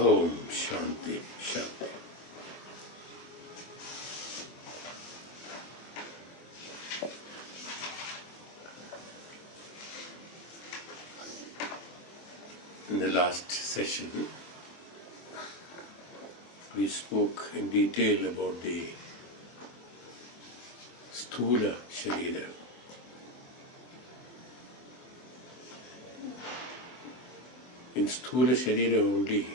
Om Shanti, Shanti. In the last session, we spoke in detail about the Sthula sarira. In Sthula sarira only,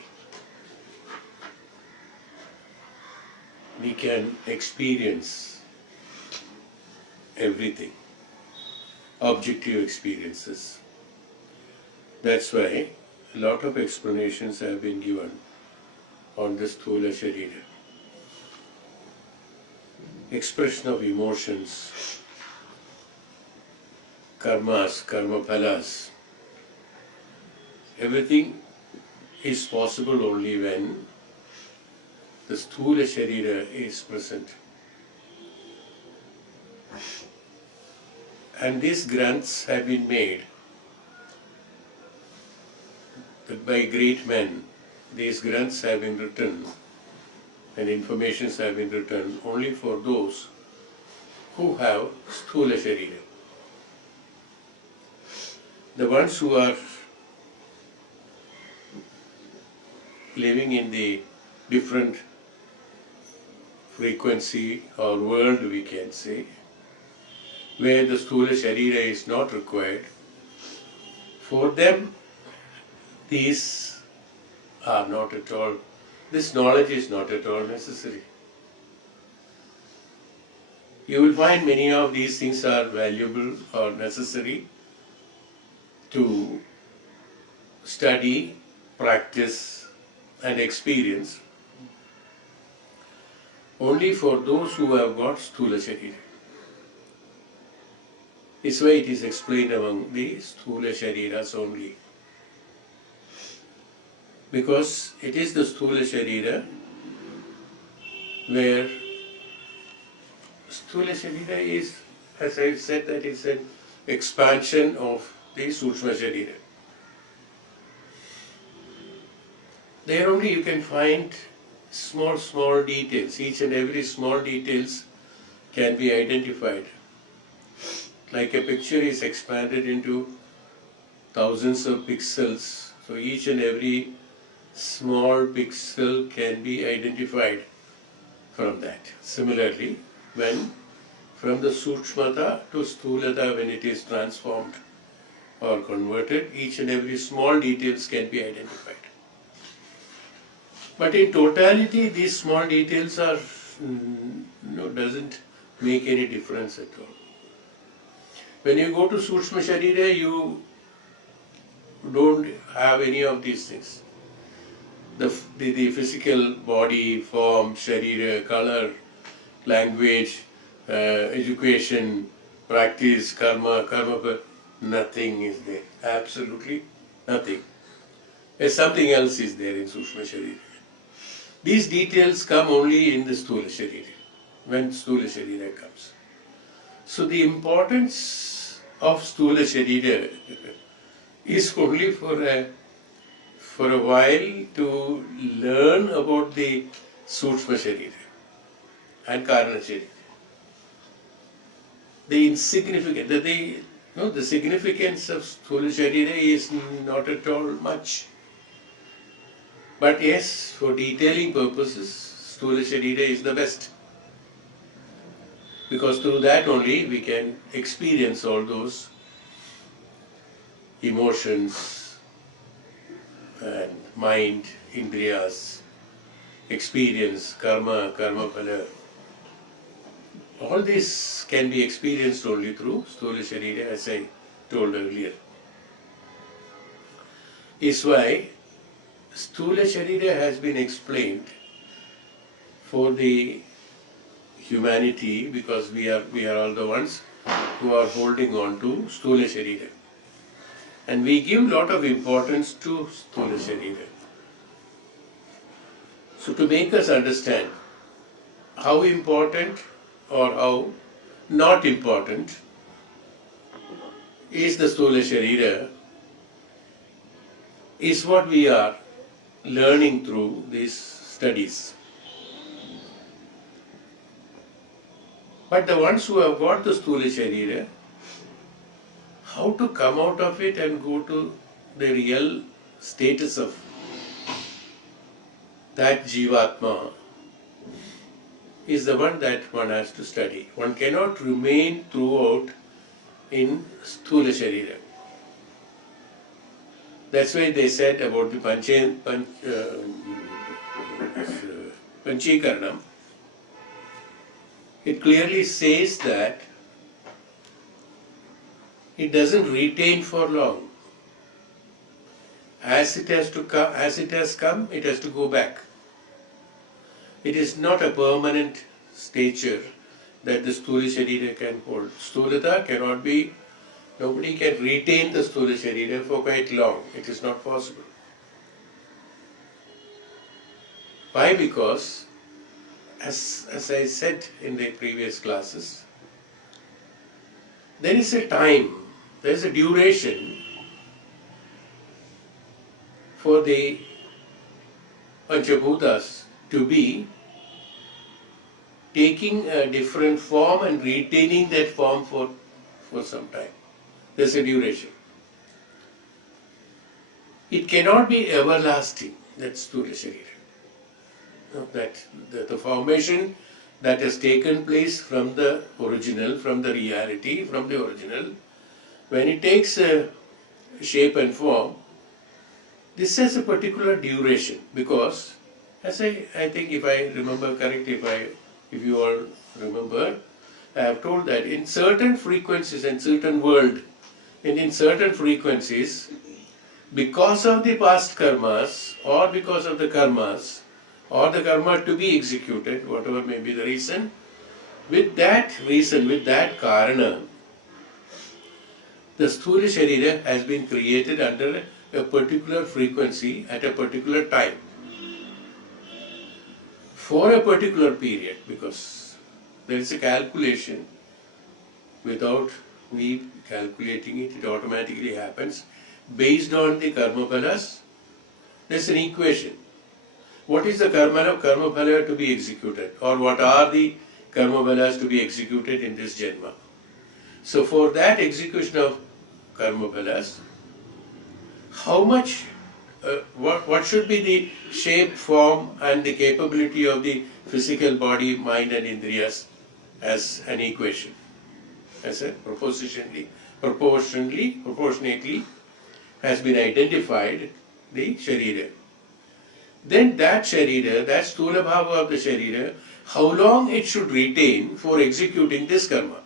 we can experience everything, objective experiences. That's why a lot of explanations have been given on the Sthula sarira. Expression of emotions, karmas, karma phalas, everything is possible only when the Sthula sarira is present. And these granths have been made by great men. These granths have been written and informations have been written only for those who have Sthula sarira. The ones who are living in the different frequency or world, we can say, where the Sthula sarira is not required, for them these are not at all, this knowledge is not at all necessary. You will find many of these things are valuable or necessary to study, practice and experience only for those who have got Sthula sarira. This way it is explained among the Sthula sariras only. Because it is the Sthula sarira where Sthula sarira is, as I said, that is an expansion of the Sukshma sarira. There only you can find small details. Each and every small details can be identified. Like a picture is expanded into thousands of pixels, so each and every small pixel can be identified from that. Similarly, when from the Sukshmata to Sthulata, when it is transformed or converted, each and every small details can be identified. But in totality, these small details are doesn't make any difference at all. When you go to Sukshma sarira, you don't have any of these things. The physical body, form, sarira, color, language, education, practice, karma, nothing is there. Absolutely nothing. There's something else is there in Sukshma sarira. These details come only in the Sthula sarira, when Sthula sarira comes. So the importance of Sthula sarira is only for a while to learn about the Sukshma sarira and Karana sarira. The significance of Sthula sarira is not at all much. But yes, for detailing purposes, Sthula sarira is the best. Because through that only we can experience all those emotions and mind, indriyas, experience, karma phala. All this can be experienced only through Sthula sarira, as I told earlier. Is why Sthula sarira has been explained for the humanity, because we are all the ones who are holding on to Sthula sarira. And we give lot of importance to Sthula sarira. So to make us understand how important or how not important is the Sthula sarira, is what we are learning through these studies. But the ones who have got the Sthula Sharira, how to come out of it and go to the real status of that Jivatma is the one that one has to study. One cannot remain throughout in Sthula Sharira. That's why they said about the Panchikaranam. It clearly says that it doesn't retain for long. As it has come, it has to go back. It is not a permanent stature that the Sthula Sharira can hold. Sthulata cannot be, nobody can retain the Sthula Sharira for quite long. It is not possible. Why? Because, as I said in the previous classes, there is a time, there is a duration for the Panchabhutas to be taking a different form and retaining that form for some time. There's a duration. It cannot be everlasting, that's Sthula Sharira. That the formation that has taken place from the original, from the reality, from the original, when it takes a shape and form, this has a particular duration, because, as I think, if I remember correctly, if you all remember, I have told that in certain frequencies and certain world, and in certain frequencies, because of the past karmas, or because of the karmas, or the karma to be executed, whatever may be the reason, with that karana, the Sthula Sharira has been created under a particular frequency at a particular time, for a particular period, because there is a calculation. Without we calculating it, it automatically happens. Based on the karma phalas, there is an equation. What is the karma phala to be executed, or what are the karma phalas to be executed in this janma? So for that execution of karma phalas, how much, what should be the shape, form and the capability of the physical body, mind and indriyas as an equation, as a proportionately has been identified the Sharira. Then that Sharira, that Sthula Bhava of the Sharira, how long it should retain for executing this karma.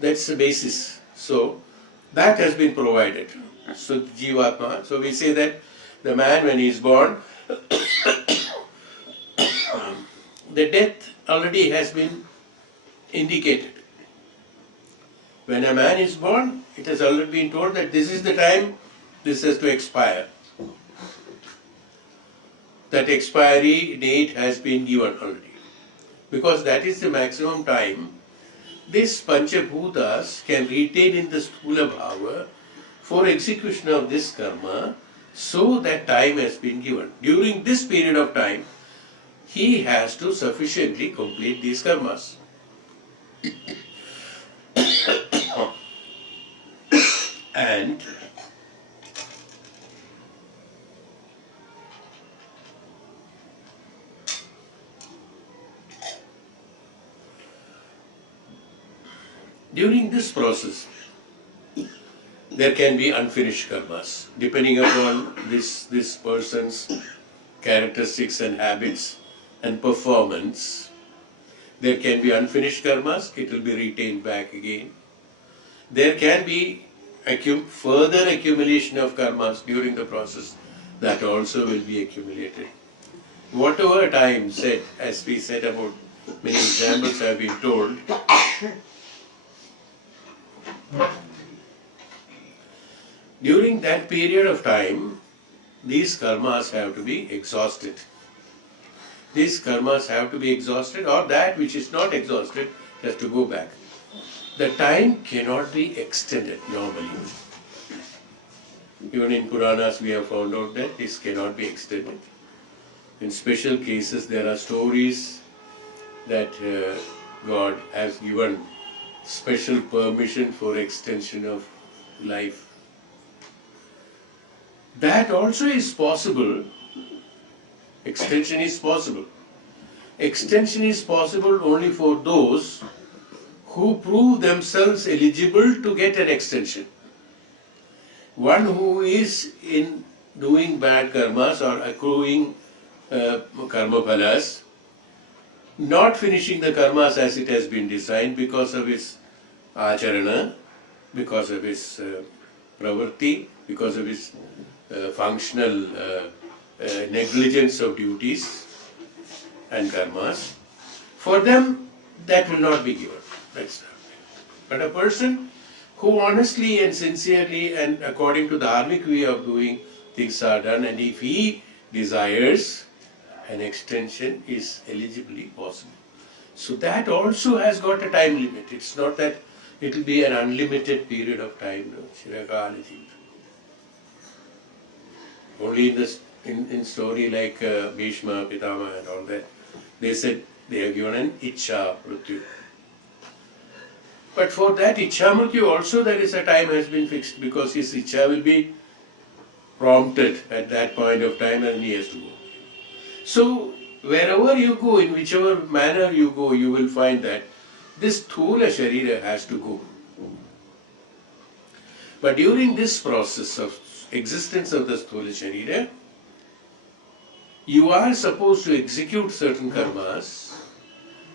That's the basis. So that has been provided. So Jivatma, so we say that the man when he is born, the death already has been indicated. When a man is born, it has already been told that this is the time this has to expire. That expiry date has been given already. Because that is the maximum time this Panchabhutas can retain in the Sthula Bhava for execution of this karma, so that time has been given. During this period of time, he has to sufficiently complete these karmas. And during this process, there can be unfinished karmas, depending upon this person's characteristics and habits and performance. There can be unfinished karmas, it will be retained back again. There can be further accumulation of karmas during the process, that also will be accumulated. Whatever time said, as we said about many examples have been told, during that period of time, these karmas have to be exhausted. These karmas have to be exhausted, or that which is not exhausted has to go back. The time cannot be extended normally. Even in Puranas we have found out that this cannot be extended. In special cases there are stories that God has given special permission for extension of life. That also is possible. Extension is possible. Extension is possible only for those who prove themselves eligible to get an extension. One who is in doing bad karmas or accruing karma phalas, not finishing the karmas as it has been designed because of his acharana, because of his pravarti, because of his functional negligence of duties and karmas, for them that will not be given. That's not. But a person who honestly and sincerely and according to the dharmic way of doing things are done, and if he desires, an extension is eligibly possible. So that also has got a time limit. It's not that it will be an unlimited period of time. No? Only in story like Bhishma, Pitama and all that, they said they are given an Ichha Mrityu. But for that Ichha Mrityu also there is a time has been fixed, because his Ichha will be prompted at that point of time and he has to go. So wherever you go, in whichever manner you go, you will find that this Sthula Sharira has to go. But during this process of existence of the Sthula Sharira, you are supposed to execute certain karmas,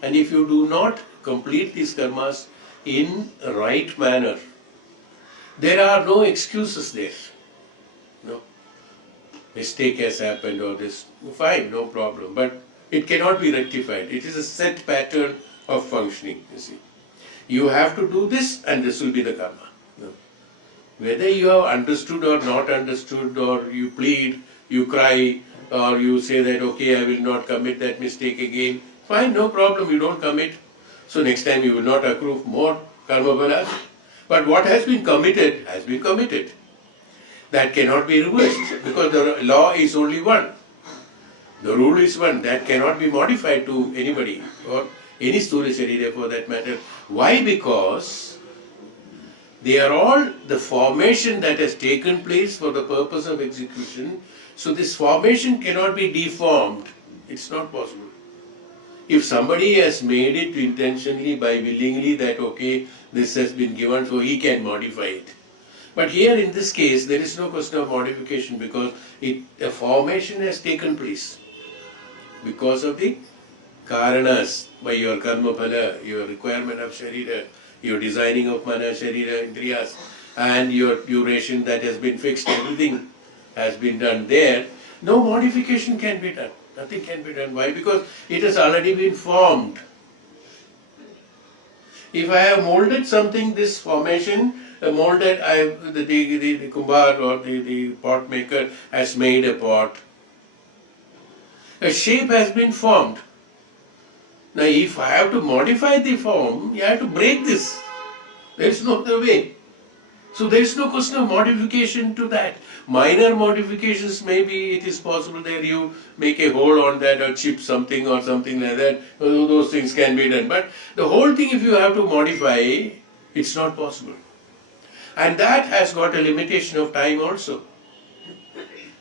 and if you do not complete these karmas in a right manner, there are no excuses there. No. Mistake has happened or this, fine, no problem, but it cannot be rectified. It is a set pattern of functioning, you see. You have to do this and this will be the karma. No. Whether you have understood or not understood, or you plead, you cry, or you say that, okay, I will not commit that mistake again, fine, no problem, you don't commit. So next time you will not accrue more karma phalas. But what has been committed has been committed. That cannot be reversed, because the law is only one. The rule is one. That cannot be modified to anybody or any Sthula Sharira for that matter. Why? Because they are all the formation that has taken place for the purpose of execution. So this formation cannot be deformed. It's not possible. If somebody has made it intentionally by willingly that okay, this has been given, so he can modify it. But here in this case, there is no question of modification, because a formation has taken place because of the karanas, by your karma phala, your requirement of sharira, your designing of mana, sharira, indriyas, and your duration that has been fixed, everything has been done there. No modification can be done. Nothing can be done. Why? Because it has already been formed. If I have molded something, this formation, molded, the kumbhar or the pot maker has made a pot. A shape has been formed. Now if I have to modify the form, you have to break this. There is no other way. So there is no question of modification to that. Minor modifications, maybe it is possible there you make a hole on that or chip something or something like that. Those things can be done. But the whole thing, if you have to modify, it's not possible. And that has got a limitation of time also.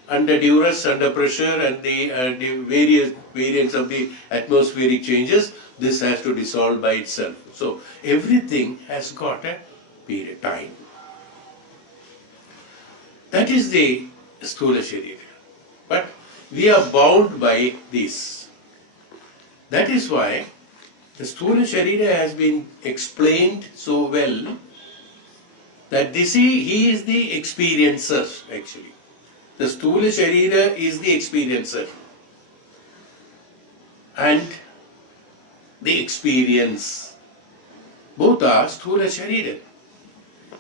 Under duress, under pressure, and the various variants of the atmospheric changes, this has to dissolve by itself. So everything has got a period, time. That is the Sthula Sharira. But we are bound by this. That is why the Sthula Sharira has been explained so well that he is the experiencer actually. The Sthula Sharira is the experiencer. And the experience, both are Sthula Sharira.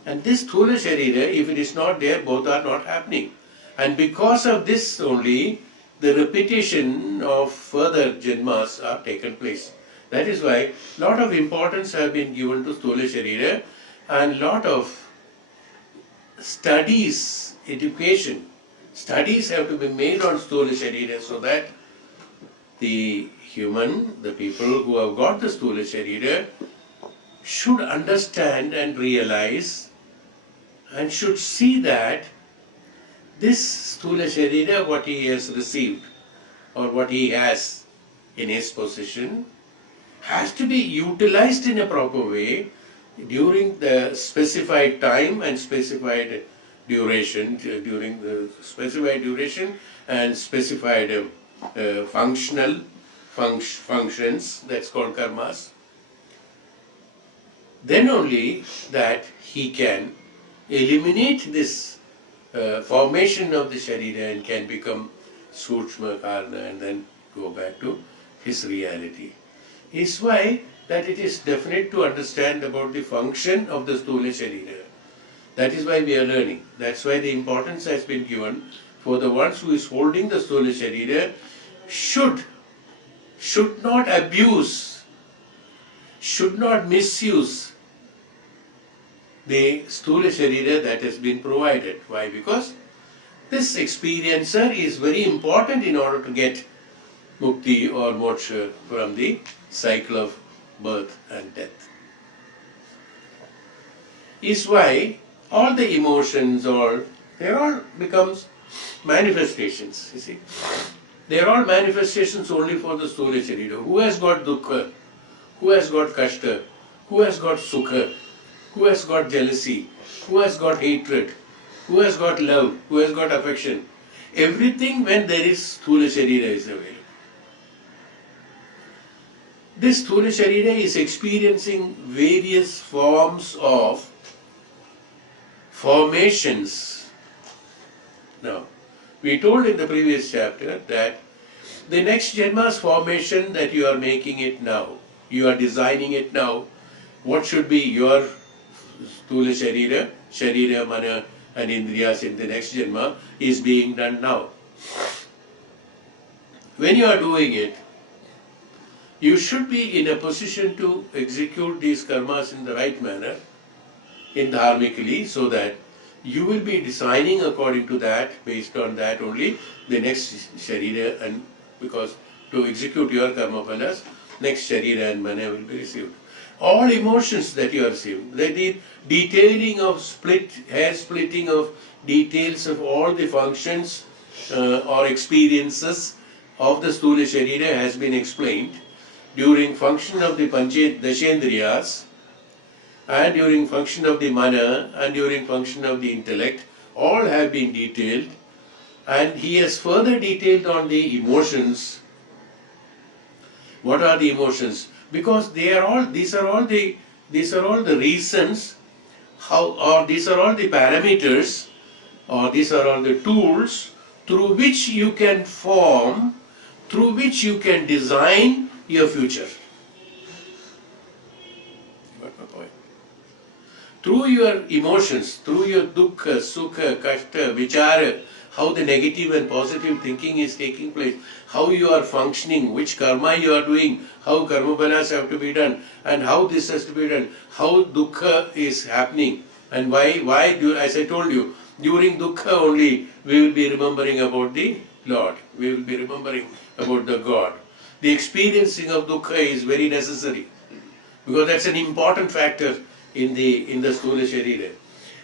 And this Sthula Sharira, if it is not there, both are not happening. And because of this only, the repetition of further janmas are taken place. That is why a lot of importance have been given to Sthula Sharira, and lot of studies, education, studies have to be made on Sthula Sharira so that the human, the people who have got the Sthula Sharira should understand and realize and should see that this Sthula Sharira, what he has received or what he has in his possession, has to be utilized in a proper way during the specified time and specified duration, during the specified duration and specified functions, that's called karmas. Then only that he can eliminate this formation of the Sharira and can become Sukshma Karna and then go back to his reality. Is why that it is definite to understand about the function of the Sthula Sharira. That is why we are learning. That's why the importance has been given for the ones who is holding the Sthula Sharira should not abuse, should not misuse the Sthula Sharira that has been provided. Why? Because this experiencer is very important in order to get mukti or moksha from the cycle of birth and death. Is why all the emotions they all becomes manifestations, you see. They are all manifestations only for the Sthula Sharira. Who has got dukkha? Who has got kashta? Who has got sukha? Who has got jealousy? Who has got hatred? Who has got love? Who has got affection? Everything when there is Sthula Sharira is available. This Sthula Sharira is experiencing various forms of formations. Now, we told in the previous chapter that the next Janma's formation that you are making it now, you are designing it now, what should be your Sthula Sharira, Sharira, Mana and Indriyas in the next Janma is being done now. When you are doing it, you should be in a position to execute these karmas in the right manner, in dharmically, so that you will be designing according to that, based on that only, the next Sharira, and because to execute your karma phalas, next Sharira and Mana will be received. All emotions that you are receiving, the detailing of hair splitting of details of all the functions or experiences of the Sthula Sharira has been explained during function of the Dashendriyas and during function of the Mana and during function of the intellect. All have been detailed, and he has further detailed on the emotions. What are the emotions? Because these are all the reasons how, or these are all the parameters, or these are all the tools through which you can form, through which you can design your future. Got my point? Through your emotions, through your dukkha, sukha, kashta, vichara, how the negative and positive thinking is taking place, how you are functioning, which karma you are doing, how karma balas have to be done, and how this has to be done, how dukkha is happening, and why as I told you, during dukkha only we will be remembering about the Lord, we will be remembering about the God. The experiencing of dukkha is very necessary, because that's an important factor in the Sthula Sharira.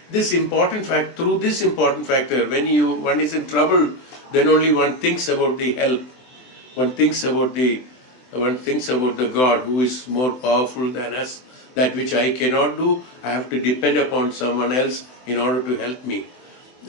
This important fact, through this important factor, when one is in trouble, then only one thinks about the help. One thinks about the God who is more powerful than us. That which I cannot do, I have to depend upon someone else in order to help me.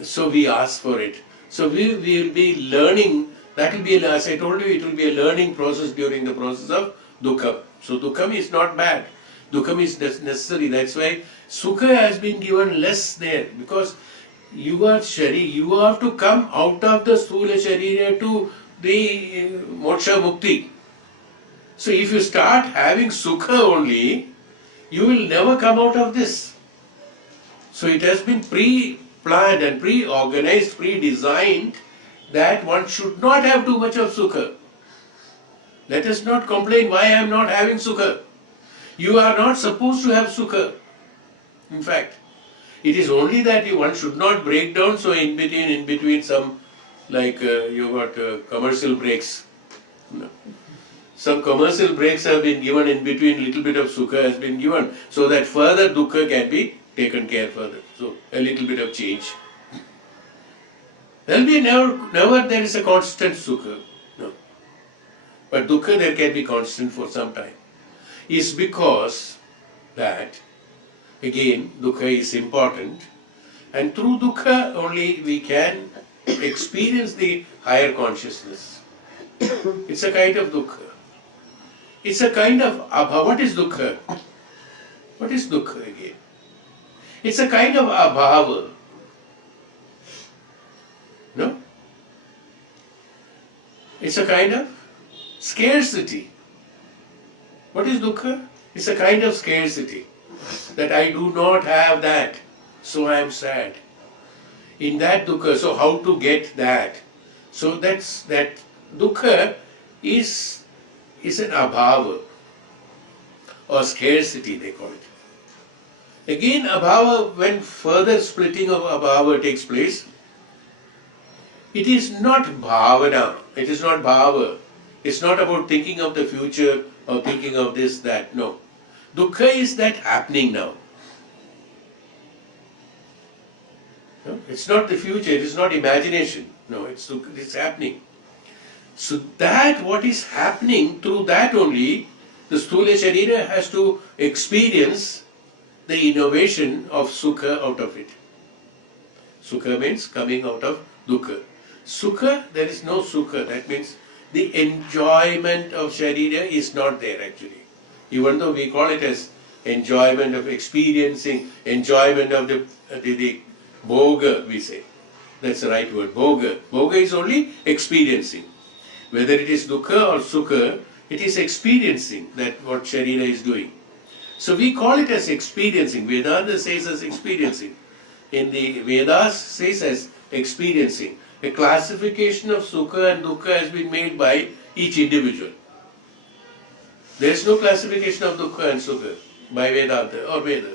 So we ask for it. So we will be learning. That will be, as I told you, it will be a learning process during the process of dukkha. So dukkha is not bad. Dukkha is necessary. That's why sukha has been given less there, because you have to come out of the Sthula Sharira to the moksha mukti. So if you start having sukha only, you will never come out of this. So it has been pre-planned and pre-organized, pre-designed that one should not have too much of sukha. Let us not complain why I am not having sukha. You are not supposed to have sukha. In fact, It is only that one should not break down, so in between some, like you got commercial breaks. No. Some commercial breaks have been given in between, little bit of sukha has been given, so that further dukkha can be taken care further. So a little bit of change. There will be never there is a constant sukha. No. But dukkha there can be constant for some time. Is because that, again, dukkha is important, and through dukkha only we can experience the higher consciousness. It's a kind of dukkha. It's a kind of abhava. What is dukkha? What is dukkha again? It's a kind of abhava. No? It's a kind of scarcity. What is dukkha? It's a kind of scarcity. That I do not have that, so I am sad. In that dukkha, so how to get that? So that dukkha is an abhava, or scarcity they call it. Again, abhava, when further splitting of abhava takes place, it is not bhavana, it is not bhava. It's not about thinking of the future or thinking of this, that, no. Dukkha is that happening now. No? It's not the future, it is not imagination. No, it's happening. So that what is happening, through that only, the Sthula Sharira has to experience the innovation of Sukha out of it. Sukha means coming out of Dukkha. Sukha, there is no Sukha. That means the enjoyment of Sharira is not there actually. Even though we call it as enjoyment of experiencing, enjoyment of the Bhoga, we say. That's the right word, Bhoga. Bhoga is only experiencing. Whether it is Dukkha or Sukha, it is experiencing that what Sharira is doing. So we call it as experiencing. Vedanta says as experiencing. In the Vedas says as experiencing. A classification of Sukha and Dukkha has been made by each individual. There is no classification of Dukkha and Sukha by Vedanta or Veda.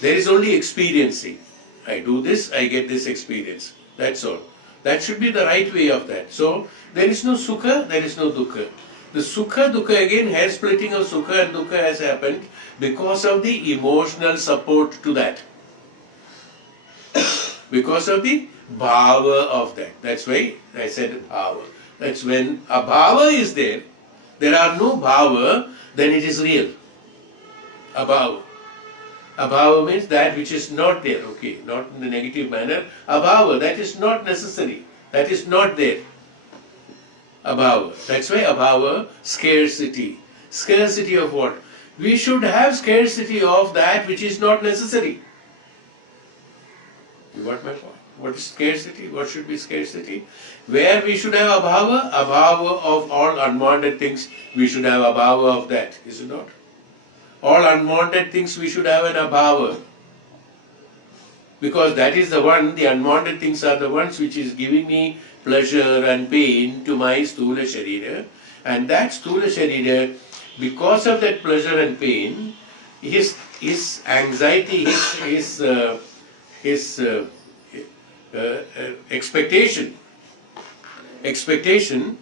There is only experiencing. I do this, I get this experience. That's all. That should be the right way of that. So, there is no Sukha, there is no Dukkha. The Sukha, Dukkha, again, hair splitting of Sukha and Dukkha has happened because of the emotional support to that. Because of the bhava of that. That's why I said bhava. That's when a bhava is there, there are no bhava, then it is real. Abhava. Abhava means that which is not there, okay, not in the negative manner. Abhava, that is not necessary, that is not there. Abhava. That's why abhava, scarcity. Scarcity of what? We should have scarcity of that which is not necessary. You got my point? What is scarcity? What should be scarcity? Where we should have abhava? Abhava of all unwanted things, we should have abhava of that, is it not? All unwanted things we should have an abhava. Because that is the one, the unwanted things are the ones which is giving me pleasure and pain to my Sthula Sharira. And that Sthula Sharira, because of that pleasure and pain, his anxiety, his expectation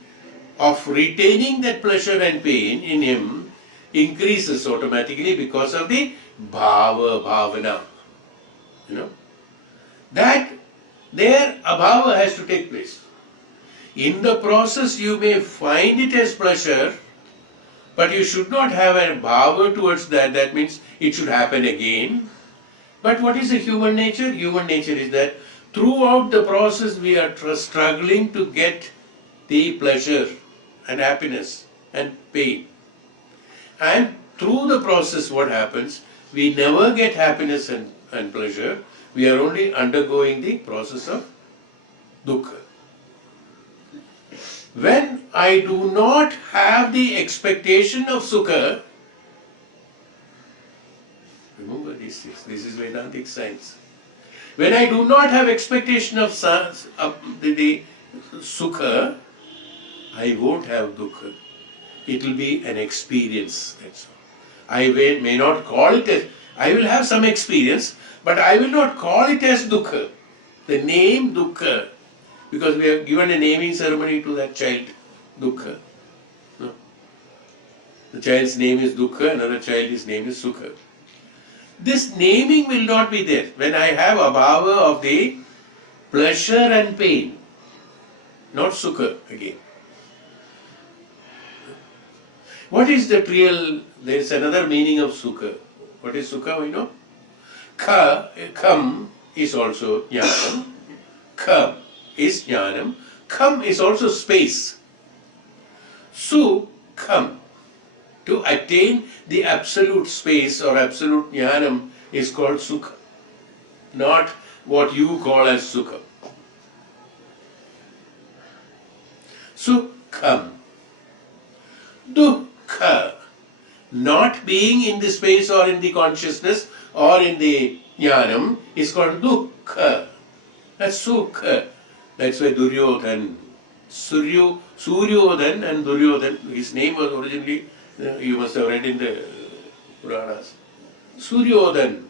of retaining that pleasure and pain in him increases automatically because of the bhavana. You know, that there abhava has to take place. In the process you may find it as pleasure, but you should not have a bhava towards that. That means it should happen again. But what is the human nature? Human nature is that throughout the process we are struggling to get the pleasure and happiness and pain. And through the process what happens? We never get happiness and pleasure. We are only undergoing the process of dukkha. When I do not have the expectation of sukha, remember these things, this is Vedantic science. When I do not have expectation of the sukha, I won't have dukkha. It will be an experience, that's all. I may not call it I will have some experience, but I will not call it as dukkha. The name dukkha, because we have given a naming ceremony to that child, dukkha. No? The child's name is dukkha, another child's name is sukha. This naming will not be there when I have abhava of the pleasure and pain, not sukha again. What is the real, there is another meaning of sukha. What is sukha, we know? Kam is also jnanam. Kam is jnanam. Kam is also space. Kam. To attain the absolute space or absolute jnanam is called sukha. Not what you call as sukha. Kam. Dukkha. Not being in the space or in the consciousness or in the jnanam is called dukkha. That's sukha. That's why Duryodhan, Suryodhan and Duryodhan, his name was originally, you must have read in the Puranas. Suryodhan.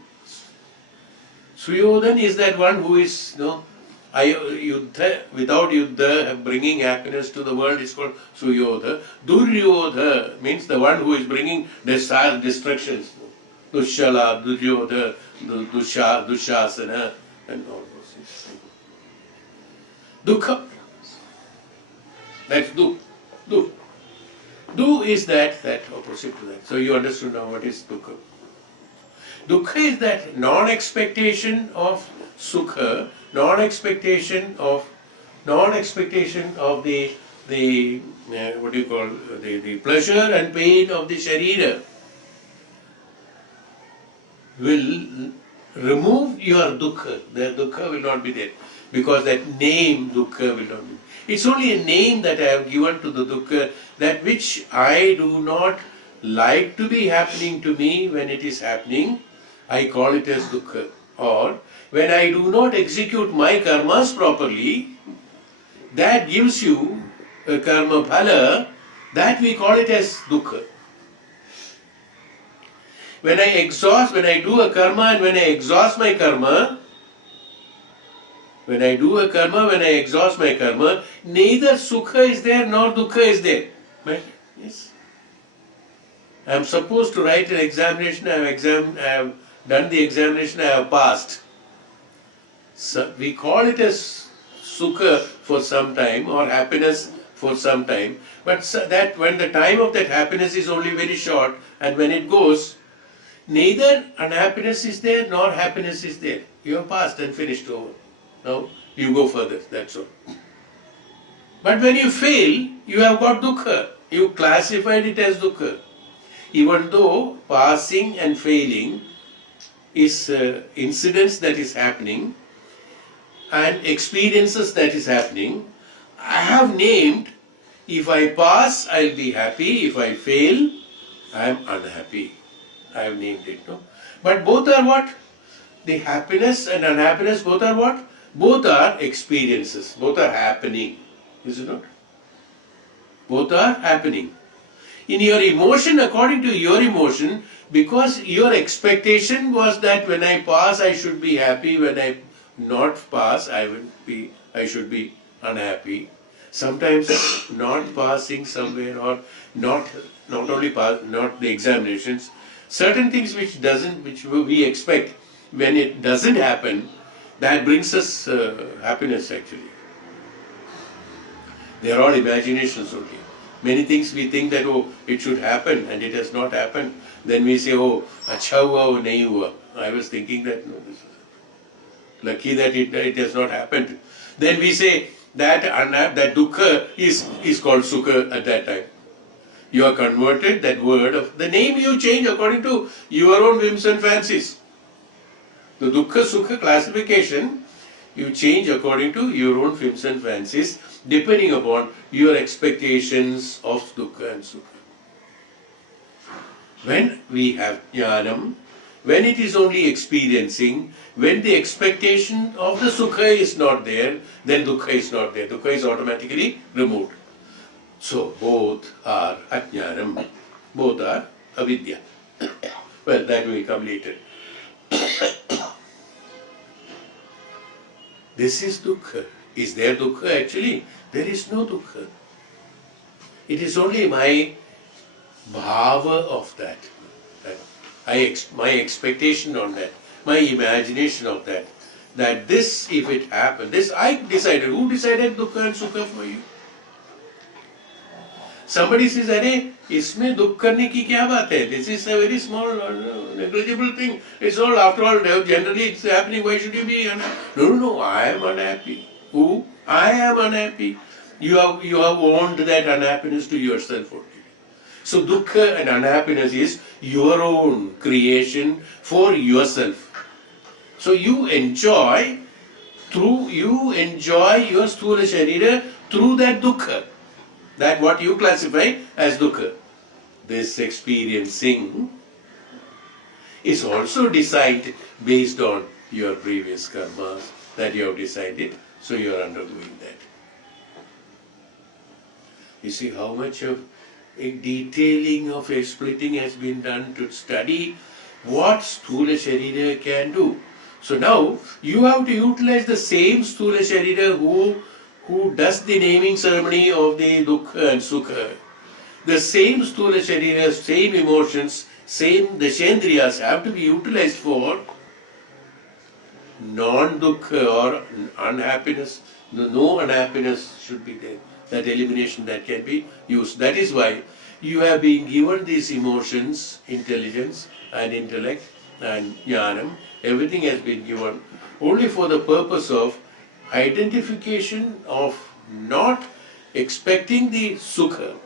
Suryodhan is that one who is, yuddha, without yuddha, bringing happiness to the world is called Suyodha. Duryodha means the one who is bringing destructions. Dushala, Duryodha, Dushasana, and all those things. Dukkha. That's du. Du. Du is that opposite to that. So you understood now what is dukkha. Dukkha is that non-expectation of sukha, non-expectation of the what do you call the pleasure and pain of the sarira will remove your dukkha. The dukkha will not be there because that name dukkha will not be. It's only a name that I have given to the dukkha, that which I do not like to be happening to me. When it is happening, I call it as dukkha. Or when I do not execute my karmas properly, that gives you a karma phala, that we call it as dukkha. When I do a karma and when I exhaust my karma, when I exhaust my karma, neither sukha is there nor dukkha is there. Right? Yes. I am supposed to write an examination, I have done the examination, I have passed. So we call it as sukha for some time or happiness for some time, but that when the time of that happiness is only very short, and when it goes, neither unhappiness is there nor happiness is there. You have passed and finished over. Now you go further, that's all. But when you fail, you have got dukkha. You classified it as dukkha. Even though passing and failing is incidents that is happening and experiences that is happening, I have named, if I pass, I will be happy. If I fail, I am unhappy. I have named it. No? But both are what? The happiness and unhappiness, both are what? Both are experiences. Both are happening. Is it not? Both are happening. In your emotion, according to your emotion, because your expectation was that when I pass, I should be happy. When I not pass, I should be unhappy. Sometimes not passing somewhere or not only pass, not the examinations, certain things which we expect, when it doesn't happen, that brings us happiness actually. They are all imaginations only. Many things we think that, oh, it should happen and it has not happened. Then we say, oh, acha hua or nahi hua. I was thinking that, no, this is lucky that it has not happened. Then we say that dukkha is called sukha at that time. You are converted, that word of the name you change according to your own whims and fancies. The dukkha sukha classification you change according to your own whims and fancies, depending upon your expectations of dukkha and sukha. When we have jnanam, when it is only experiencing, when the expectation of the sukha is not there, then dukkha is not there. Dukkha is automatically removed. So both are ajnanam, both are avidya. Well, that will come later. This is dukkha. Is there dukkha actually? There is no dukkha. It is only my bhava of that. My expectation on that, my imagination of that. That this, if it happened, this I decided. Who decided dukkha and sukha for you? Somebody says, "Arey, इसमें दुख करने की क्या बात है? This is a very small, negligible thing. It's all, after all, generally it's happening. Why should you be unhappy?" No. I am unhappy. Who? I am unhappy. You have owned that unhappiness to yourself only. So dukkha and unhappiness is your own creation for yourself. So you enjoy your Sthula Sharira through that dukkha. That what you classify as dukkha. This experiencing is also decided based on your previous karmas that you have decided, so you are undergoing that. You see how much of a detailing of a splitting has been done to study what Sthula Sharira can do. So now you have to utilize the same Sthula Sharira who does the naming ceremony of the dukkha and sukha. The same Sthula Sharira, same emotions, same Dashendriyas have to be utilized for non-dukkha or unhappiness. No unhappiness should be there. That elimination that can be used. That is why you have been given these emotions, intelligence and intellect and jnanam. Everything has been given only for the purpose of identification of not expecting the sukha.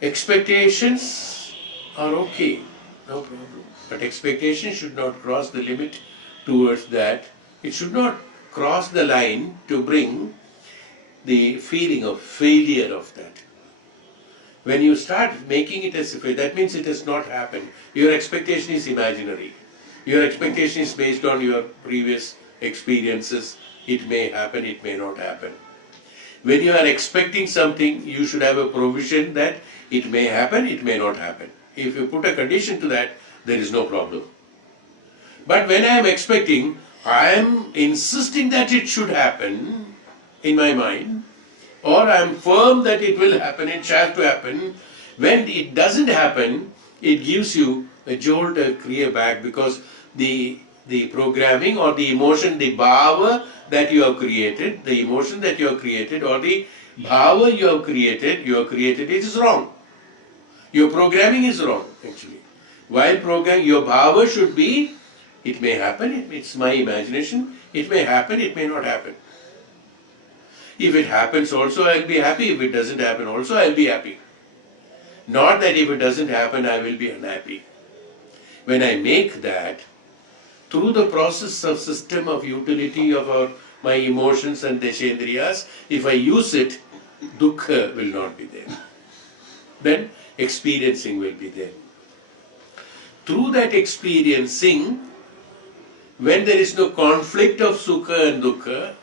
Expectations are okay, no problem. But expectations should not cross the limit towards that. It should not cross the line to bring the feeling of failure of that. When you start making it as if that means it has not happened. Your expectation is imaginary. Your expectation is based on your previous experiences. It may happen, it may not happen. When you are expecting something, you should have a provision that it may happen, it may not happen. If you put a condition to that, there is no problem. But when I am expecting, I am insisting that it should happen in my mind, or I am firm that it will happen, it shall to happen. When it doesn't happen, it gives you a jolt, a clear back, because the programming or the emotion, the bhava that you have created, the emotion that you have created or the bhava you have created, it is wrong. Your programming is wrong actually. While your bhava should be, it may happen, it's my imagination, it may happen, it may not happen. If it happens also I will be happy, if it doesn't happen also I will be happy. Not that if it doesn't happen I will be unhappy. When I make that, through the process of system of utility of my emotions and deshendriyas, if I use it, dukkha will not be there. Then experiencing will be there. Through that experiencing, when there is no conflict of sukha and dukkha,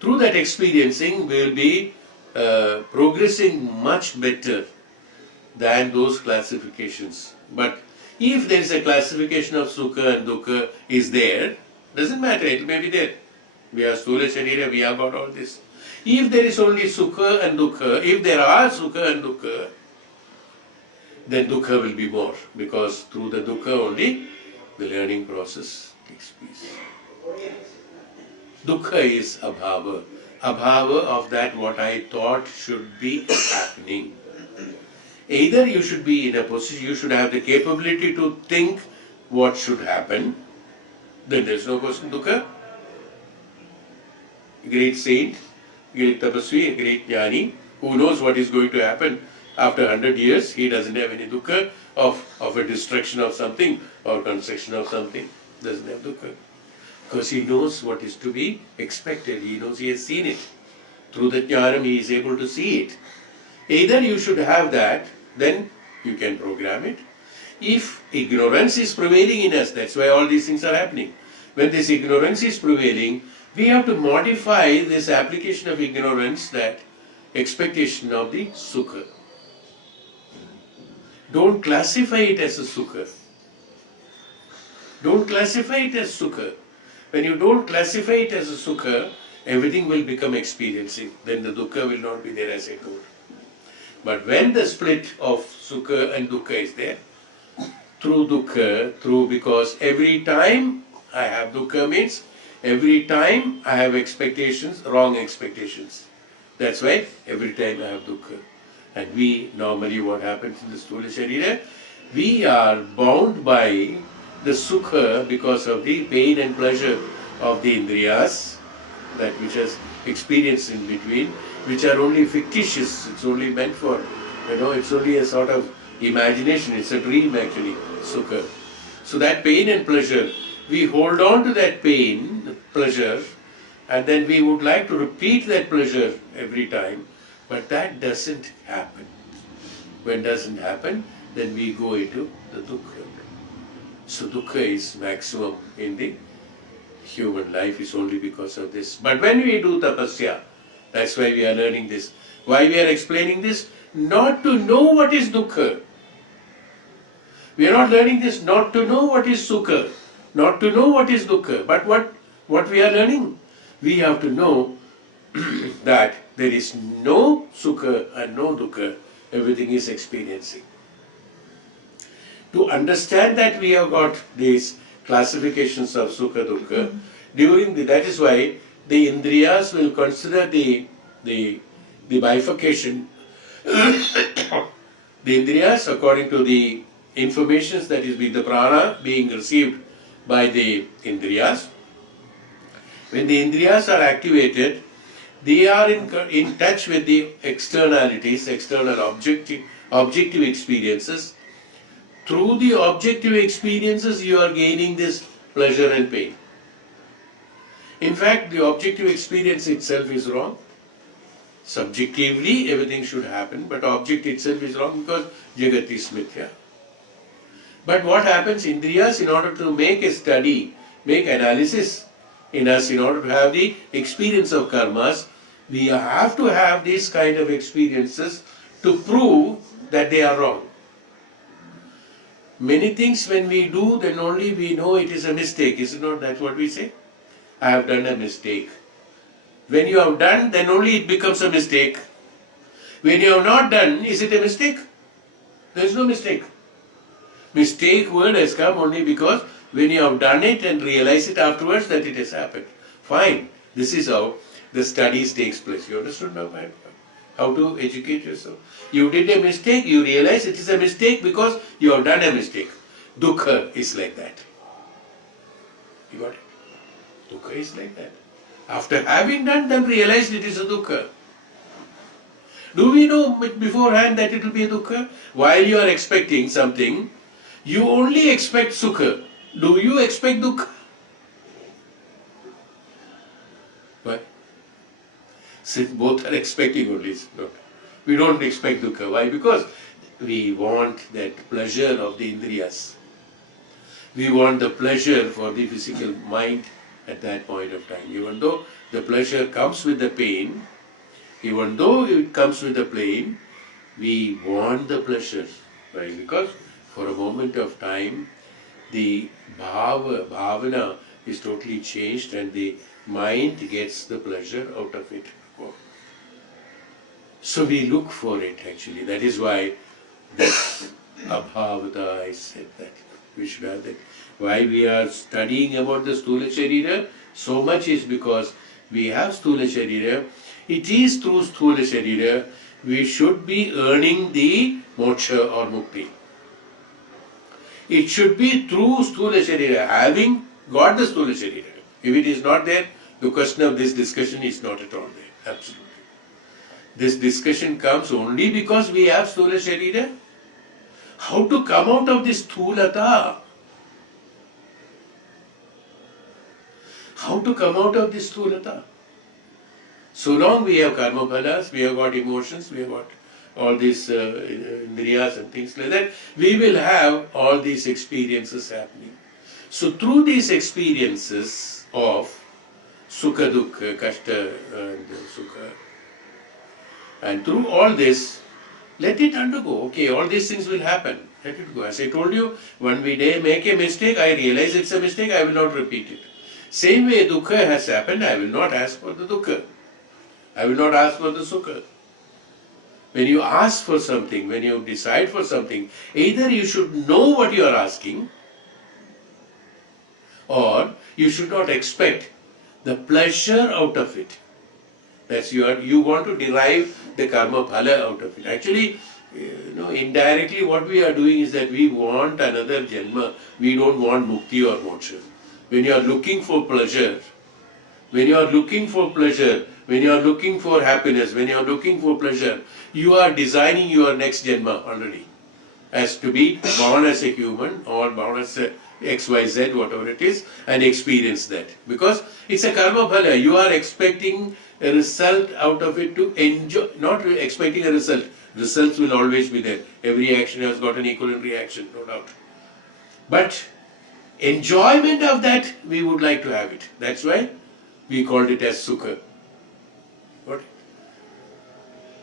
through that experiencing we will be progressing much better than those classifications. But if there is a classification of sukha and dukkha is there, doesn't matter, it may be there. We are Sthula Sharira, we have got all this. If there is only sukha and dukkha, if there are sukha and dukkha, then dukkha will be more, because through the dukkha only the learning process takes place. Dukkha is abhava of that what I thought should be happening. Either you should be in a position, you should have the capability to think what should happen, then there is no question dukkha. A great saint, great tapasvi, a great jnani, who knows what is going to happen after 100 years, he doesn't have any dukkha of a destruction of something or construction of something, doesn't have dukkha. Because he knows what is to be expected, he knows, he has seen it. Through the jnanam he is able to see it. Either you should have that, then you can program it. If ignorance is prevailing in us, that's why all these things are happening. When this ignorance is prevailing, we have to modify this application of ignorance, that expectation of the sukha. Don't classify it as a sukha. Don't classify it as sukha. When you don't classify it as a sukha, everything will become experiencing. Then the dukkha will not be there, as I told. But when the split of sukha and dukkha is there, through dukkha, because every time I have dukkha means every time I have expectations, wrong expectations. That's why every time I have dukkha. And we normally, what happens in the Sthula Sharira, we are bound by the sukha because of the pain and pleasure of the indriyas, that which has experienced in between, which are only fictitious. It's only meant for, it's only a sort of imagination. It's a dream actually, sukha. So that pain and pleasure, we hold on to that pain, pleasure, and then we would like to repeat that pleasure every time, but that doesn't happen. When it doesn't happen, then we go into the dukkha. So dukkha is maximum in the human life is only because of this. But when we do tapasya, that's why we are learning this. Why we are explaining this? Not to know what is dukkha. We are not learning this not to know what is sukha, not to know what is dukkha. But what we are learning? We have to know that there is no sukha and no dukkha. Everything is experiencing. To understand that, we have got these classifications of sukha dukkha. That is why the indriyas will consider the bifurcation. The indriyas, according to the informations that is the prana being received by the indriyas. When the indriyas are activated, they are in touch with the externalities, external objective experiences. Through the objective experiences, you are gaining this pleasure and pain. In fact, the objective experience itself is wrong. Subjectively, everything should happen, but object itself is wrong because Jagat is mithya. But what happens, indriyas, in order to make a study, make analysis in us, in order to have the experience of karmas, we have to have these kind of experiences to prove that they are wrong. Many things when we do, then only we know it is a mistake. Is it not that what we say? I have done a mistake. When you have done, then only it becomes a mistake. When you have not done, is it a mistake? There is no mistake. Mistake word has come only because when you have done it and realize it afterwards that it has happened. Fine. This is how the studies takes place. You understood now how to educate yourself? You did a mistake, you realize it is a mistake because you have done a mistake. Dukkha is like that. You got it? Dukkha is like that. After having done, then realized it is a dukkha. Do we know beforehand that it will be a dukkha? While you are expecting something, you only expect sukha. Do you expect dukkha? Why? Since both are expecting only. No. We don't expect dukkha. Why? Because we want that pleasure of the indriyas. We want the pleasure for the physical mind at that point of time. Even though the pleasure comes with the pain, even though it comes with the pain, we want the pleasure. Why? Because for a moment of time, the bhavana is totally changed and the mind gets the pleasure out of it. So we look for it actually. That is why this abhavata, I said that. We should have that. Why we are studying about the Sthula Sharira so much is because we have Sthula Sharira. It is through Sthula Sharira we should be earning the moksha or mukti. It should be through Sthula Sharira, having got the Sthula Sharira. If it is not there, the question of this discussion is not at all there. Absolutely. This discussion comes only because we have Sthula Sharira. How to come out of this Sthulata? How to come out of this Sthulata? So long we have karma phalas, we have got emotions, we have got all these indriyas and things like that, we will have all these experiences happening. So through these experiences of sukha, dukkha, kashta and sukha, and through all this, let it undergo. Okay, all these things will happen. Let it go. As I told you, when we make a mistake, I realize it's a mistake, I will not repeat it. Same way dukkha has happened, I will not ask for the dukkha. I will not ask for the sukha. When you ask for something, when you decide for something, either you should know what you are asking, or you should not expect the pleasure out of it. That's you want to derive the karma phala out of it. Actually, indirectly what we are doing is that we want another janma. We don't want mukti or moksha. When you are looking for pleasure, when you are looking for pleasure, when you are looking for happiness, when you are looking for pleasure, you are designing your next janma already. As to be born as a human or born as a XYZ, whatever it is, and experience that. Because it's a karma phala. You are expecting a result out of it to enjoy, not expecting a result. Results will always be there. Every action has got an equivalent reaction, no doubt. But enjoyment of that, we would like to have it. That's why we called it as sukha. What?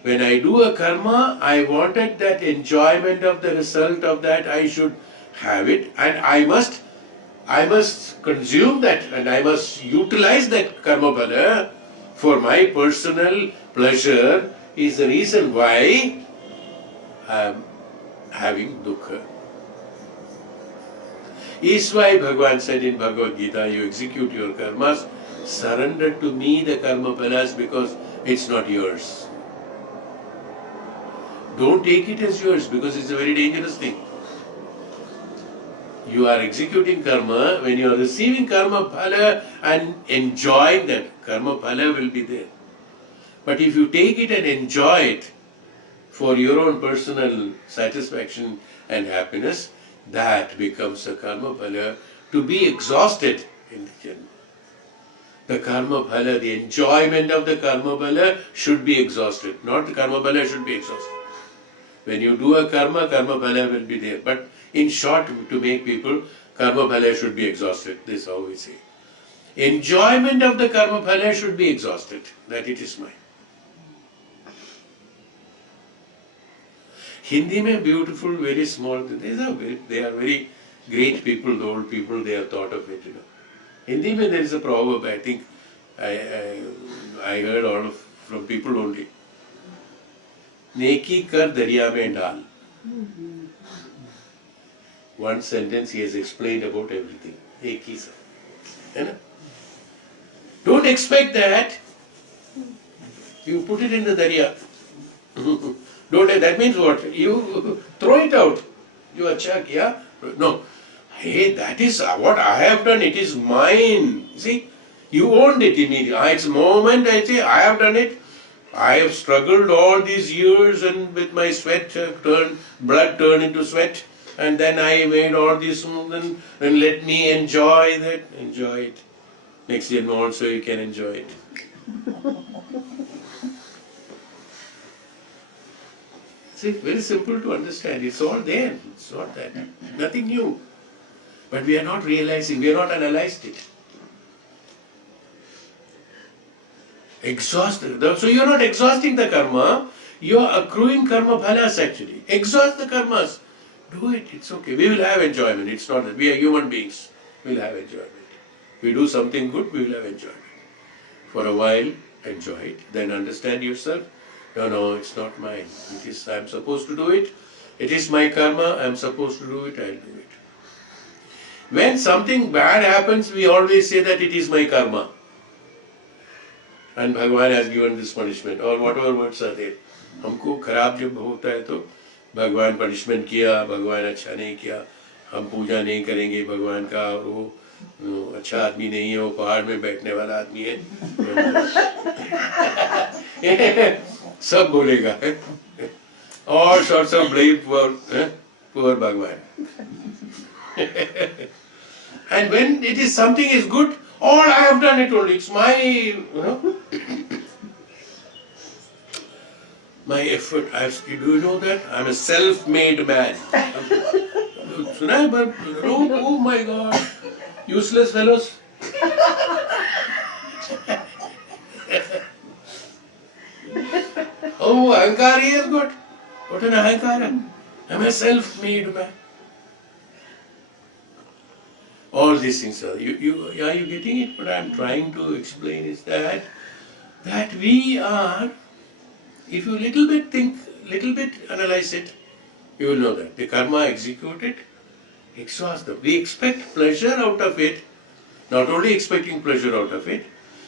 When I do a karma, I wanted that enjoyment of the result of that, I should have it, and I must consume that, and I must utilize that karma phala for my personal pleasure is the reason why I am having dukkha. Is why Bhagavan said in Bhagavad Gita, you execute your karmas, surrender to me the karma phalas because it's not yours. Don't take it as yours because it's a very dangerous thing. You are executing karma, when you are receiving karma phala and enjoying that, karma phala will be there. But if you take it and enjoy it for your own personal satisfaction and happiness, that becomes a karma phala to be exhausted in the janma. The karma phala, the enjoyment of the karma phala should be exhausted, not the karma phala should be exhausted. When you do a karma, karma phala will be there. But in short, to make people, karma phala should be exhausted. This is how we say. Enjoyment of the karma phala should be exhausted, that it is mine. Hindi mein beautiful, very small, they are very great people, the old people, they have thought of it. Hindi mein there is a proverb, I think, I heard all from people only. Neki kar darya mein dal. One sentence he has explained about everything. Ek hi sa. Don't expect that. You put it in the darya. That means what? You throw it out. You acha kiya? No. Hey, that is what I have done. It is mine. See, you owned it immediately. It's a moment I say, I have done it. I have struggled all these years and with my sweat blood turned into sweat. And then I made all this and let me enjoy that. Enjoy it. Next year also you can enjoy it. See, very simple to understand. It's all there. It's not that. Nothing new. But we are not realizing, we have not analyzed it. Exhausted. So you are not exhausting the karma, you are accruing karma phalas actually. Exhaust the karmas. Do it, it's okay. We will have enjoyment. It's not that we are human beings. We will have enjoyment. We do something good, we will have enjoyment. For a while, enjoy it. Then understand yourself. No, it's not mine. It is, I am supposed to do it. It is my karma, I am supposed to do it, I will do it. When something bad happens, we always say that it is my karma. And Bhagavan has given this punishment, or whatever words are there. हमको खराब जब होता है तो भगवान punishment किया, भगवान अच्छा नहीं किया, हम पूजा नहीं करेंगे भगवान का, वो अच्छा आदमी नहीं है, वो पहाड़ में बैठने वाला आदमी है, सब बोलेगा. All sorts of blame poor Bhagavan. And when it is something is good, all I have done it only. It's my, my effort. Do you know that? I'm a self-made man. Oh my God. Useless fellows. Oh, ahankar he has got. What an ahankara. I'm a self-made man. All these things are are you getting it? What I'm trying to explain is that we are, if you little bit think, little bit analyze it, you will know that the karma executed exhausts them. We expect pleasure out of it. Not only expecting pleasure out of it,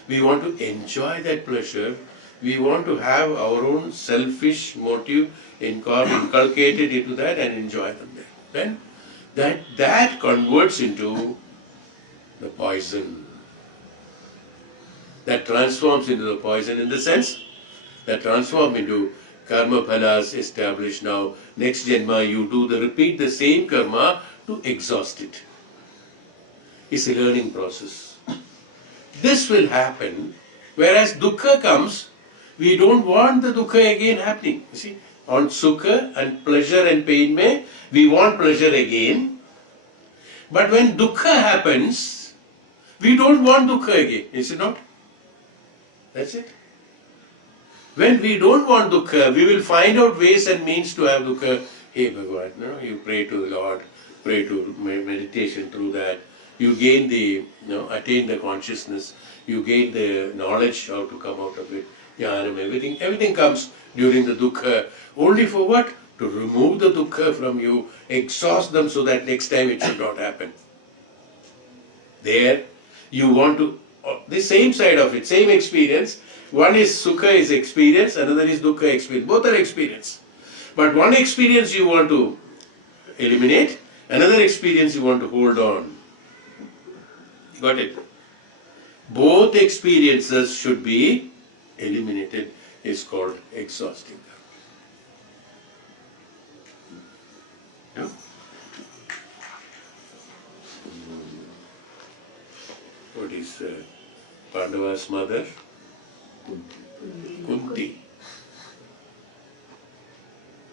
we want to enjoy that pleasure. We want to have our own selfish motive inculcated into that and enjoy them there. Then that converts into the poison. That transforms into the poison in the sense that transform into karma phalas established now. Next janma you repeat the same karma to exhaust it. It's a learning process. This will happen, whereas dukkha comes, we don't want the dukkha again happening. You see, on sukha and pleasure and pain we want pleasure again. But when dukkha happens, we don't want dukkha again. Is it not? That's it. When we don't want dukkha, we will find out ways and means to have dukkha. Hey Bhagavan, you pray to the Lord, pray to meditation through that. You gain the, attain the consciousness. You gain the knowledge how to come out of it. Jnanam, everything comes during the dukkha. Only for what? To remove the dukkha from you, exhaust them so that next time it should not happen. There, you want to, the same side of it, same experience. One is sukha is experience, another is dukkha experience. Both are experience. But one experience you want to eliminate, another experience you want to hold on. Got it? Both experiences should be eliminated. It's called exhausting. Yeah? What is Pandava's mother? Kunti.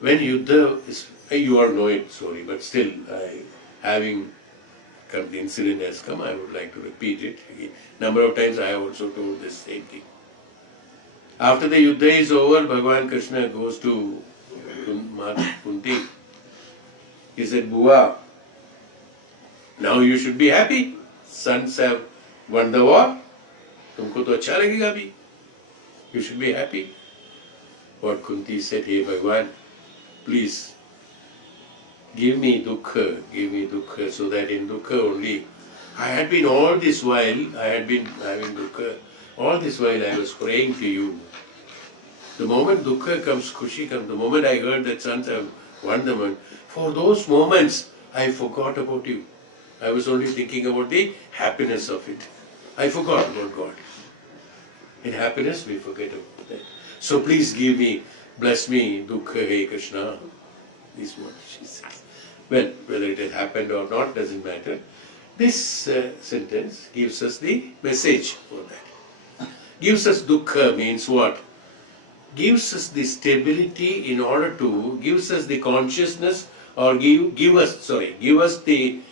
When Yuddha is, you all know it, sorry, but still, having the incident has come, I would like to repeat it. Number of times I have also told this same thing. After the Yuddha is over, Bhagavan Krishna goes to Kunti. He said, Bua, now you should be happy. Sons have won the war. Tumko to acha lagega bhi. You should be happy. But Kunti said, hey Bhagavan, please give me dukkha, so that in dukkha only, I had been all this while, I had been having dukkha, all this while I was praying to you. The moment dukkha comes, khushi comes, the moment I heard that sons have won the war, for those moments I forgot about you. I was only thinking about the happiness of it. I forgot about God. In happiness we forget about that. So please give me, bless me, dukkha, hey Krishna. This one she says. Well, whether it has happened or not doesn't matter. This sentence gives us the message for that. Gives us dukkha means what? Gives us the stability in order to, gives us the consciousness, or give us the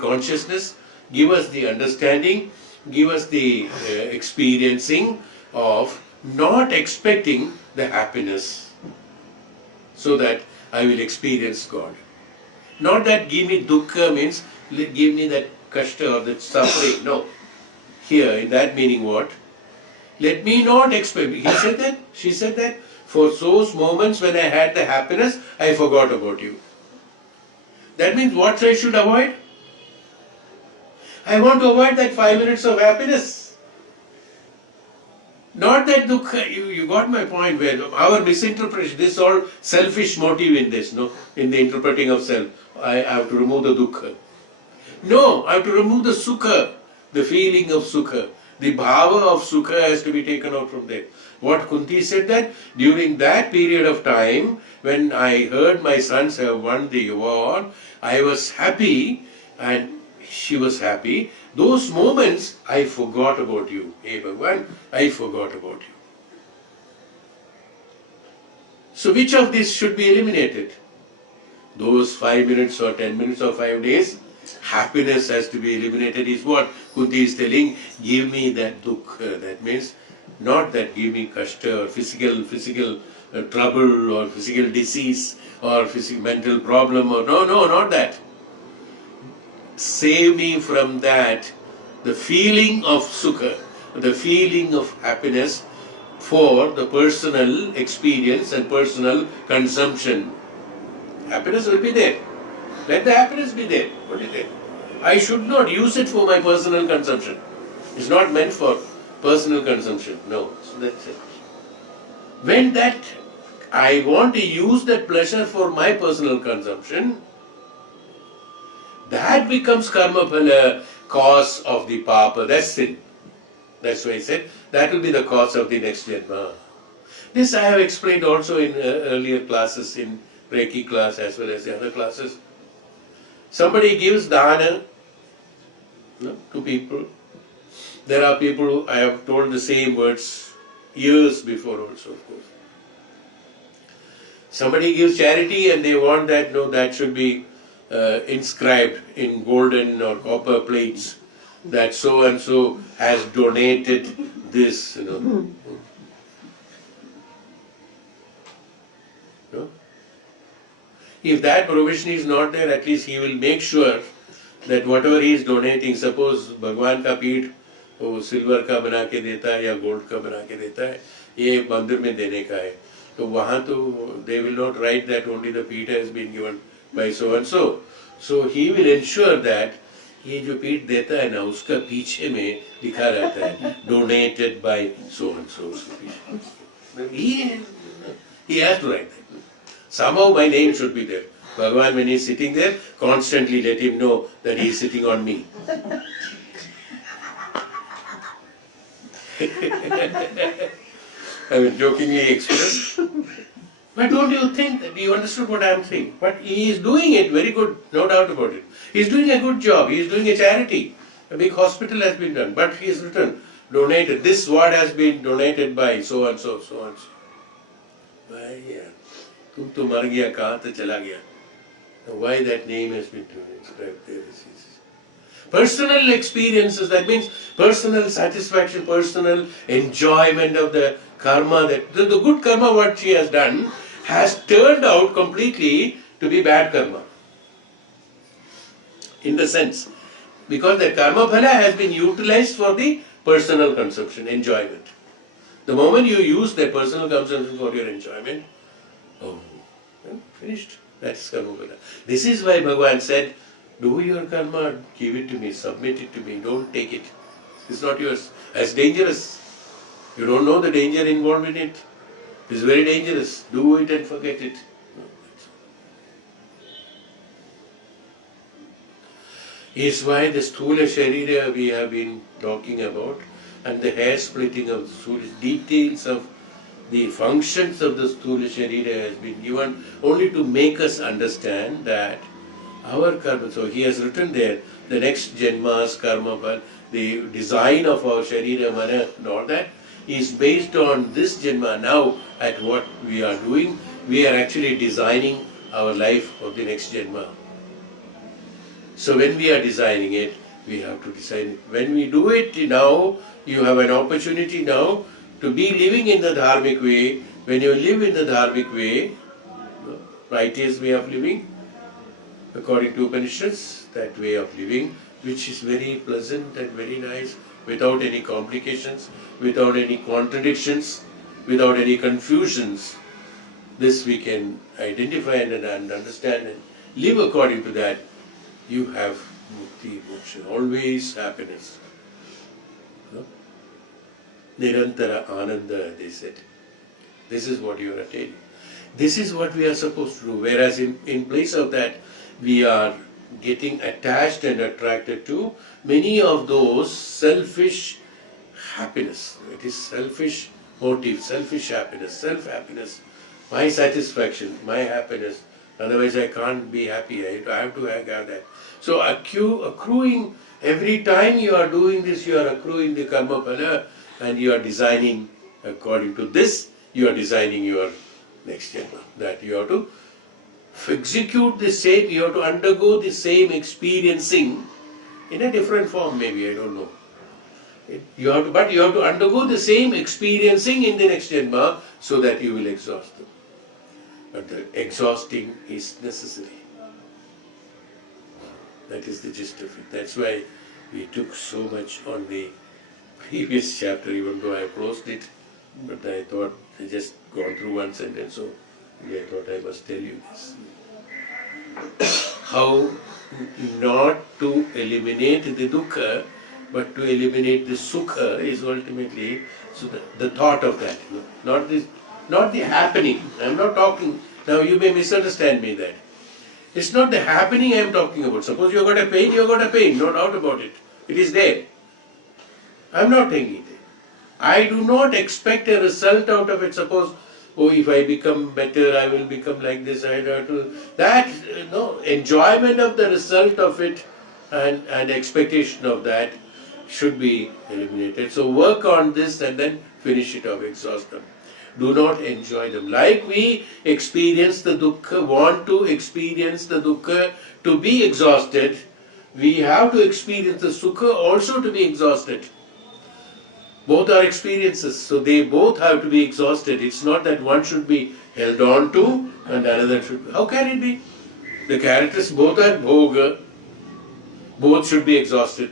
consciousness, give us the understanding, give us the experiencing of not expecting the happiness, so that I will experience God. Not that give me dukkha means give me that kashta or that suffering. No. Here, in that meaning what? Let me not expect. He said that, she said that, for those moments when I had the happiness, I forgot about you. That means what I should avoid? I want to avoid that 5 minutes of happiness. Not that dukkha, you got my point, where our misinterpretation, this is all selfish motive in this, no? In the interpreting of self. I have to remove the dukkha. No, I have to remove the sukha, the feeling of sukha. The bhava of sukha has to be taken out from there. What Kunti said that, during that period of time, when I heard my sons have won the war, I was happy and she was happy. Those moments, I forgot about you. Hey Bhagavan, I forgot about you. So which of these should be eliminated? Those 5 minutes or 10 minutes or 5 days, happiness has to be eliminated is what Kunti is telling. Give me that dukkha. That means not that give me kashta or physical trouble or physical disease or physical mental problem or no, not that. Save me from that, the feeling of sukha, the feeling of happiness for the personal experience and personal consumption. Happiness will be there. Let the happiness be there. What is it? I should not use it for my personal consumption. It's not meant for personal consumption. No. So that's it. When that I want to use that pleasure for my personal consumption, that becomes karma phala, cause of the papa. That's sin. That's why I said that will be the cause of the next janma. This I have explained also in earlier classes, in Reiki class as well as the other classes. Somebody gives dana to people. There are people who I have told the same words years before also, of course. Somebody gives charity and they want that, that should be inscribed in golden or copper plates that so and so has donated this, No? If that provision is not there, at least he will make sure that whatever he is donating, suppose भगवान का पीठ वो silver का बना के देता है या गोल्ड का बना के देता है, ये मंदिर में देने का है, तो वहाँ तो they will not write that only the पीठ has been given by so and so. So he will ensure that ये जो पीठ देता है ना, उसका पीछे में लिखा रहता है donated by so and so. He has to write that. Somehow my name should be there. Bhagavan, when he is sitting there, constantly let him know that he is sitting on me. I mean, jokingly expressed. But don't you think that you understood what I am saying? But he is doing it very good, no doubt about it. He is doing a good job. He is doing a charity. A big hospital has been done. But he has written, donated. This ward has been donated by so and so, so and so. Why, yeah. तुम तो मर गया, कहाँ तो चला गया. Why that name has been inscribed there is personal experiences. That means personal satisfaction, personal enjoyment of the karma. That the good karma what she has done has turned out completely to be bad karma. In the sense, because the karma phala has been utilized for the personal consumption, enjoyment. The moment you use that personal consumption for your enjoyment, finished. That's karma phala. This is why Bhagavan said, do your karma, give it to me, submit it to me, don't take it. It's not yours. It's dangerous. You don't know the danger involved in it. It's very dangerous. Do it and forget it. Is why the Sthula Sharira we have been talking about, and the hair splitting of the Sthula, details of the functions of the Sthula Sharira has been given only to make us understand that our karma, so he has written there, the next Janma's karma, but the design of our Sharira, Mana and all that is based on this Janma. Now at what we are doing, we are actually designing our life for the next Janma. So when we are designing it, we have to design it. When we do it now, you have an opportunity now to be living in the dharmic way. When you live in the dharmic way, righteous way of living, according to Upanishads, that way of living, which is very pleasant and very nice, without any complications, without any contradictions, without any confusions. This we can identify and understand and live according to that. You have mukti, moksha, always happiness. Nirantara ananda, they said. This is what you are attaining. This is what we are supposed to do. Whereas in place of that, we are getting attached and attracted to many of those selfish happiness. It is selfish motive, selfish happiness, self-happiness, my satisfaction, my happiness. Otherwise I can't be happy. I have to have that. So accruing, every time you are doing this, you are accruing the karma phala and you are designing according to this, you are designing your next janma. That you have to execute the same, you have to undergo the same experiencing in a different form maybe, I don't know. But you have to undergo the same experiencing in the next Janma so that you will exhaust them. But the exhausting is necessary. That is the gist of it. That's why we took so much on the previous chapter, even though I closed it. But I thought I just gone through one sentence, so I thought I must tell you this. How not to eliminate the dukkha, but to eliminate the sukha is ultimately so the thought of that, not the happening. I'm not talking now. You may misunderstand me that it's not the happening I am talking about. Suppose you got a pain, you got a pain, no doubt about it. It is there. I'm not taking it. I do not expect a result out of it. Suppose, oh, if I become better, I will become like this. I have to that no enjoyment of the result of it and expectation of that should be eliminated. So work on this and then finish it off, exhaust them. Do not enjoy them. Like we experience the dukkha, want to experience the dukkha to be exhausted, we have to experience the sukha also to be exhausted. Both are experiences, so they both have to be exhausted. It's not that one should be held on to and another should be. How can it be? The characters both are bhoga, both should be exhausted.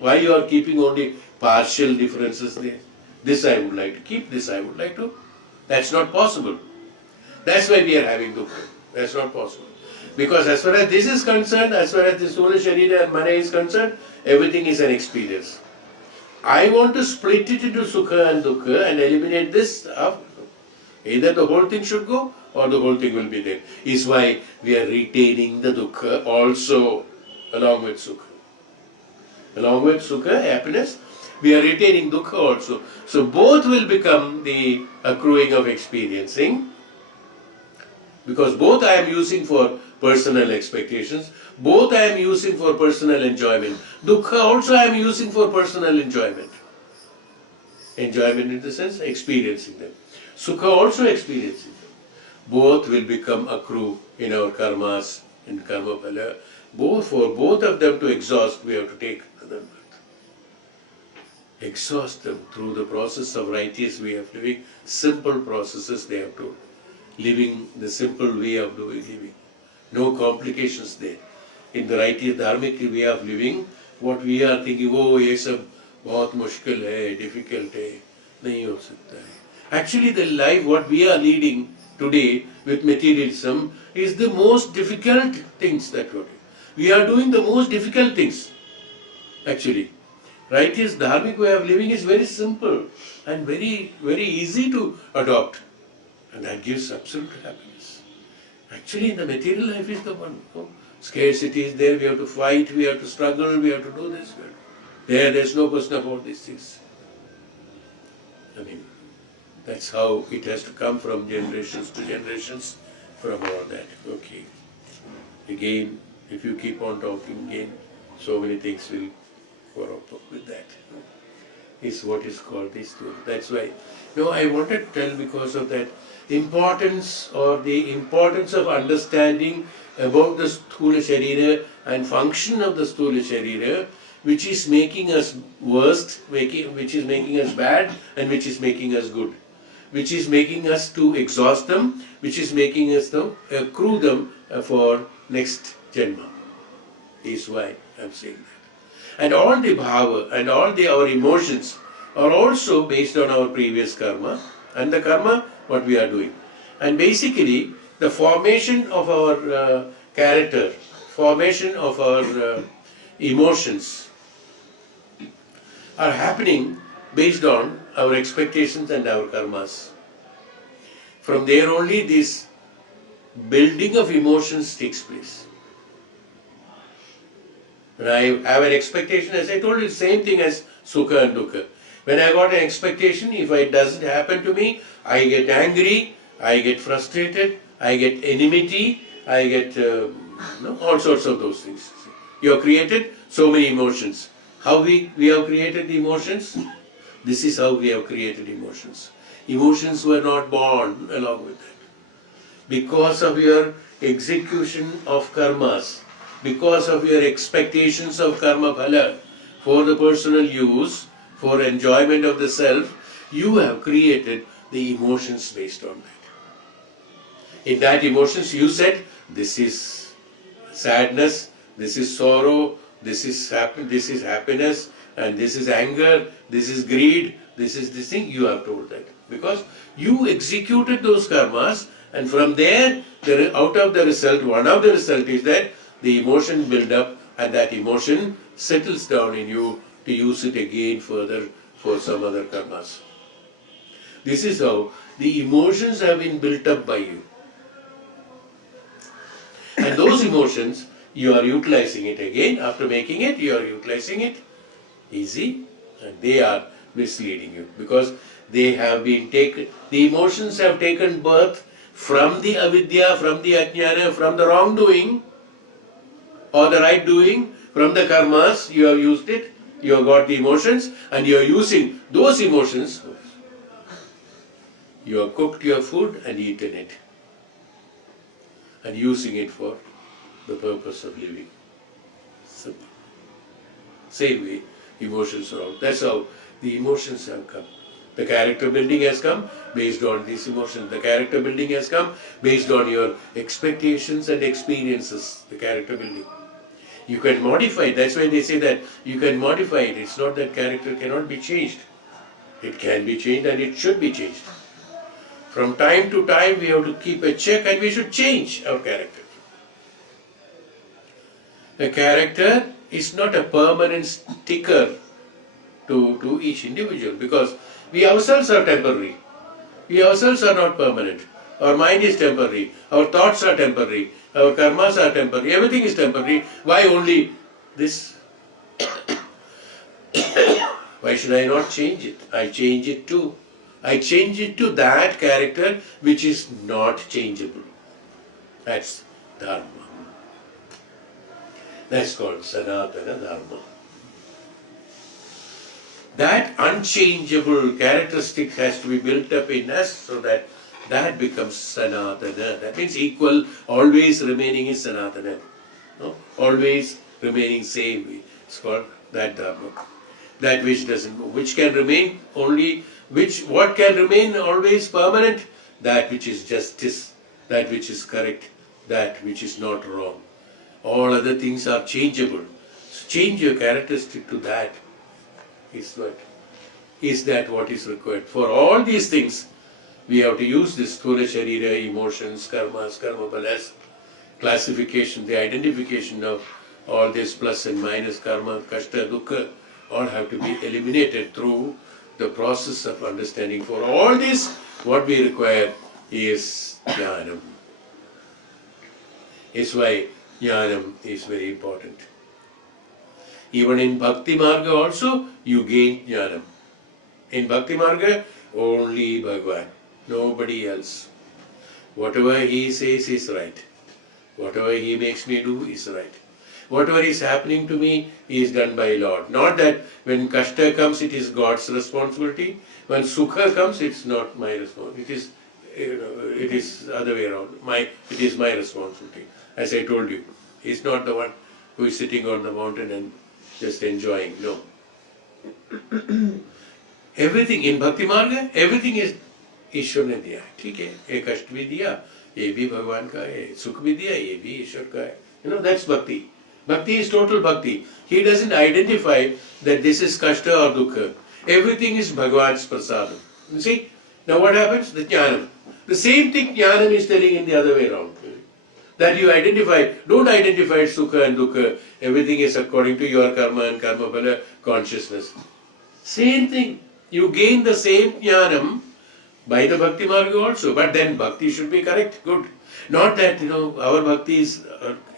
Why you are keeping only partial differences there? This I would like to keep, this I would like to. That's not possible. That's why we are having dukkha. That's not possible. Because as far as this is concerned, as far as the Sthula Sharira and Mana is concerned, everything is an experience. I want to split it into sukha and dukkha and eliminate this. Either the whole thing should go or the whole thing will be there. Is why we are retaining the dukkha also along with sukha. Along with sukha, happiness, we are retaining dukkha also. So both will become the accruing of experiencing, because both I am using for personal expectations, both I am using for personal enjoyment. Dukkha also I am using for personal enjoyment. Enjoyment in the sense experiencing them. Sukha also experiencing them. Both will become accrue in our karmas, in karma phala. For both of them to exhaust, we have to take another birth. Exhaust them through the process of righteous way of living, simple processes they have to. Living the simple way of doing living. No complications there. In the righteous dharmic way of living, what we are thinking, oh, ये सब बहुत मुश्किल है, difficult है, नहीं हो सकता है. Actually, the life what we are leading today with materialism is the most difficult things that we are doing the most difficult things. Actually, righteous dharmic way of living is very simple and very, very easy to adopt. And that gives absolute happiness. Actually, in the material life is the one. Scarcity is there, we have to fight, we have to struggle, we have to do this. There's no question about these things. I mean, that's how it has to come from generations to generations, from all that. Okay. Again, if you keep on talking again, so many things will corrupt up with that. Is what is called this truth. That's why, I wanted to tell because of that importance or the importance of understanding about the Sthula Sharira and function of the Sthula Sharira, which is making us worst, which is making us bad, and which is making us good. Which is making us to exhaust them, which is making us to accrue them for next Janma. Is why I'm saying that. And all the bhava and all our emotions are also based on our previous karma and the karma what we are doing. And basically the formation of our character, formation of our emotions are happening based on our expectations and our karmas. From there only this building of emotions takes place. When I have an expectation, as I told you, same thing as sukha and dukkha. When I got an expectation, if it doesn't happen to me, I get angry, I get frustrated, I get enmity, I get all sorts of those things. You have created so many emotions. How we have created the emotions? This is how we have created emotions. Emotions were not born along with that. Because of your execution of karmas, because of your expectations of karma phala for the personal use, for enjoyment of the self, you have created the emotions based on that. In that emotions you said, this is sadness, this is sorrow, this is happiness, and this is anger, this is greed, this is this thing, you have told that. Because you executed those karmas, and from there, out of the result, one of the result is that the emotion build up, and that emotion settles down in you to use it again further for some other karmas. This is how the emotions have been built up by you. And those emotions, you are utilizing it again. After making it, you are utilizing it easy, and they are misleading you because they have been taken, the emotions have taken birth from the avidya, from the ajnana, from the wrongdoing or the right doing, from the karmas. You have used it, you have got the emotions, and you are using those emotions. You have cooked your food and eaten it, and using it for the purpose of living. Simple. Same way, emotions are out. That's how the emotions have come. The character building has come based on these emotions. The character building has come based on your expectations and experiences. The character building. You can modify it. That's why they say that you can modify it. It's not that character cannot be changed. It can be changed and it should be changed. From time to time we have to keep a check and we should change our character. The character is not a permanent sticker to each individual because we ourselves are temporary. We ourselves are not permanent. Our mind is temporary. Our thoughts are temporary. Our karmas are temporary. Everything is temporary. Why only this? Why should I not change it? I change it too. I change it to that character which is not changeable. That's dharma. That's called Sanatana Dharma. That unchangeable characteristic has to be built up in us so that that becomes Sanatana. That means equal, always remaining in Sanatana. No? Always remaining same way. It's called that Dharma. That which doesn't go. Which can remain only, what can remain always permanent? That which is justice, that which is correct, that which is not wrong. All other things are changeable. So change your characteristic to that. Is that what is required? For all these things, we have to use this Sthula Sharira, emotions, karmas, karma balas, classification, the identification of all this plus and minus, karma, kashta, dukkha, all have to be eliminated through the process of understanding. For all this, what we require is jnanam. Is why jnanam is very important. Even in Bhakti Marga also, you gain jnanam. In Bhakti Marga, only Bhagavan, nobody else. Whatever he says is right. Whatever he makes me do is right. Whatever is happening to me is done by Lord. Not that when kashta comes, it is God's responsibility. When sukha comes, it's not my responsibility. It is the other way around. It is my responsibility. As I told you, he's not the one who is sitting on the mountain and just enjoying. No. Everything in Bhakti Marga, everything is ईश्वर ने दिया है, ठीक है, ये कष्ट भी दिया, ये भी भगवान का है, सुख भी दिया, ये भी ईश्वर का है. That's bhakti. Bhakti is total bhakti. He doesn't identify that this is kashta or dukkha. Everything is Bhagwan's prasadam. You see? Now what happens? The jnanam. The same thing jnanam is telling in the other way around. That you identify, don't identify sukha and dukkha. Everything is according to your karma and karma phala consciousness. Same thing. You gain the same jnanam by the bhakti marga also. But then bhakti should be correct, good. Not that, our bhakti is,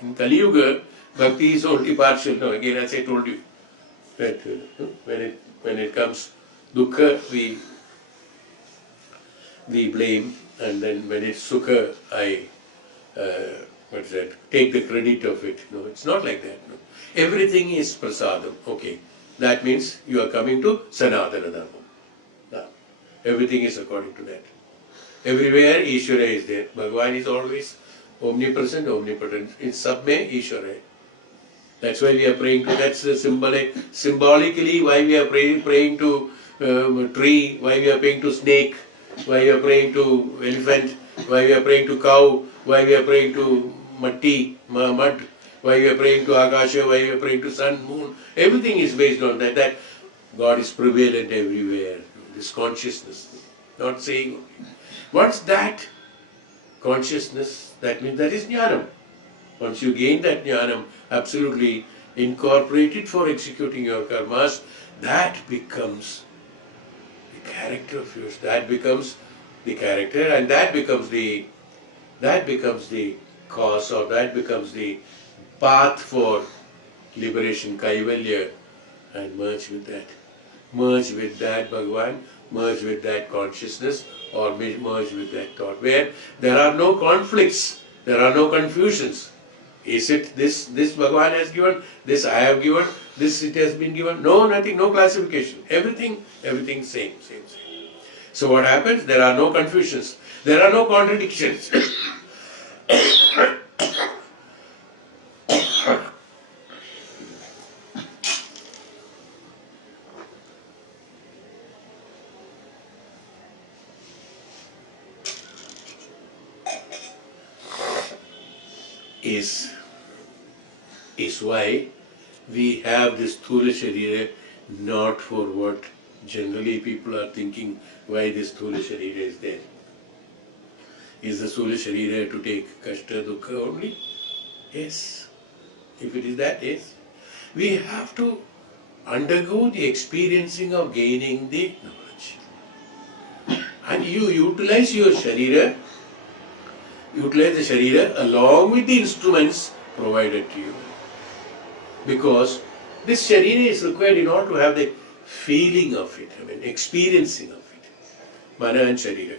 in Kali Yuga, bhakti is only partial. No, again as I told you, that when it comes dukkha, we blame, and then when it's sukha, I take the credit of it. No, it's not like that. No. Everything is prasadam. Okay. That means you are coming to Sanatana Dharma. Everything is according to that. Everywhere Ishvara is there. Bhagavan is always omnipresent, omnipotent. In sab mein Ishvara hai. That's why we are praying to, that's the symbolically why we are praying to tree, why we are praying to snake, why we are praying to elephant, why we are praying to cow, why we are praying to mud, why we are praying to Akasha, why we are praying to sun, moon. Everything is based on that God is prevalent everywhere. This consciousness. Not saying, what's that? Consciousness. That means that is jnanam. Once you gain that jnanam, absolutely incorporated for executing your karmas, that becomes the character of yours. That becomes the character, and that becomes the cause, or that becomes the path for liberation, kaivalya, and merge with that. Merge with that Bhagavan, merge with that consciousness, or merge with that thought, where there are no conflicts, there are no confusions. Is it this Bhagavan has given, this I have given, this it has been given? No, nothing, no classification. Everything same. So what happens? There are no confusions, there are no contradictions. Is why we have this Sthula Sharira, not for what generally people are thinking, why this Sthula Sharira is there. Is the Sthula Sharira to take Kashta Dukkha only? Yes. If it is that, yes. We have to undergo the experiencing of gaining the knowledge. And you utilize your Sharira, utilize the Sharira along with the instruments provided to you. Because this Sharira is required in order to have the feeling of it, experiencing of it. Mana and Sharira.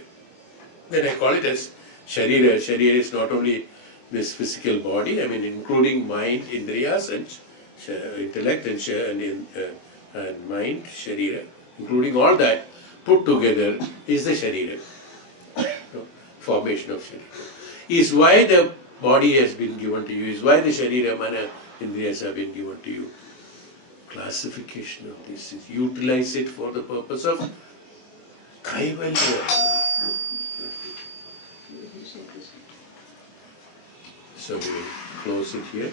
Then I call it as Sharira. Sharira is not only this physical body, including mind, Indriyas, and intellect, and mind, Sharira, including all that put together is the Sharira. Formation of Sharira. Is why the body has been given to you, is why the Sharira, Mana, Indriyas have been given to you. Classification of this is utilize it for the purpose of kaivalya. So we will close it here.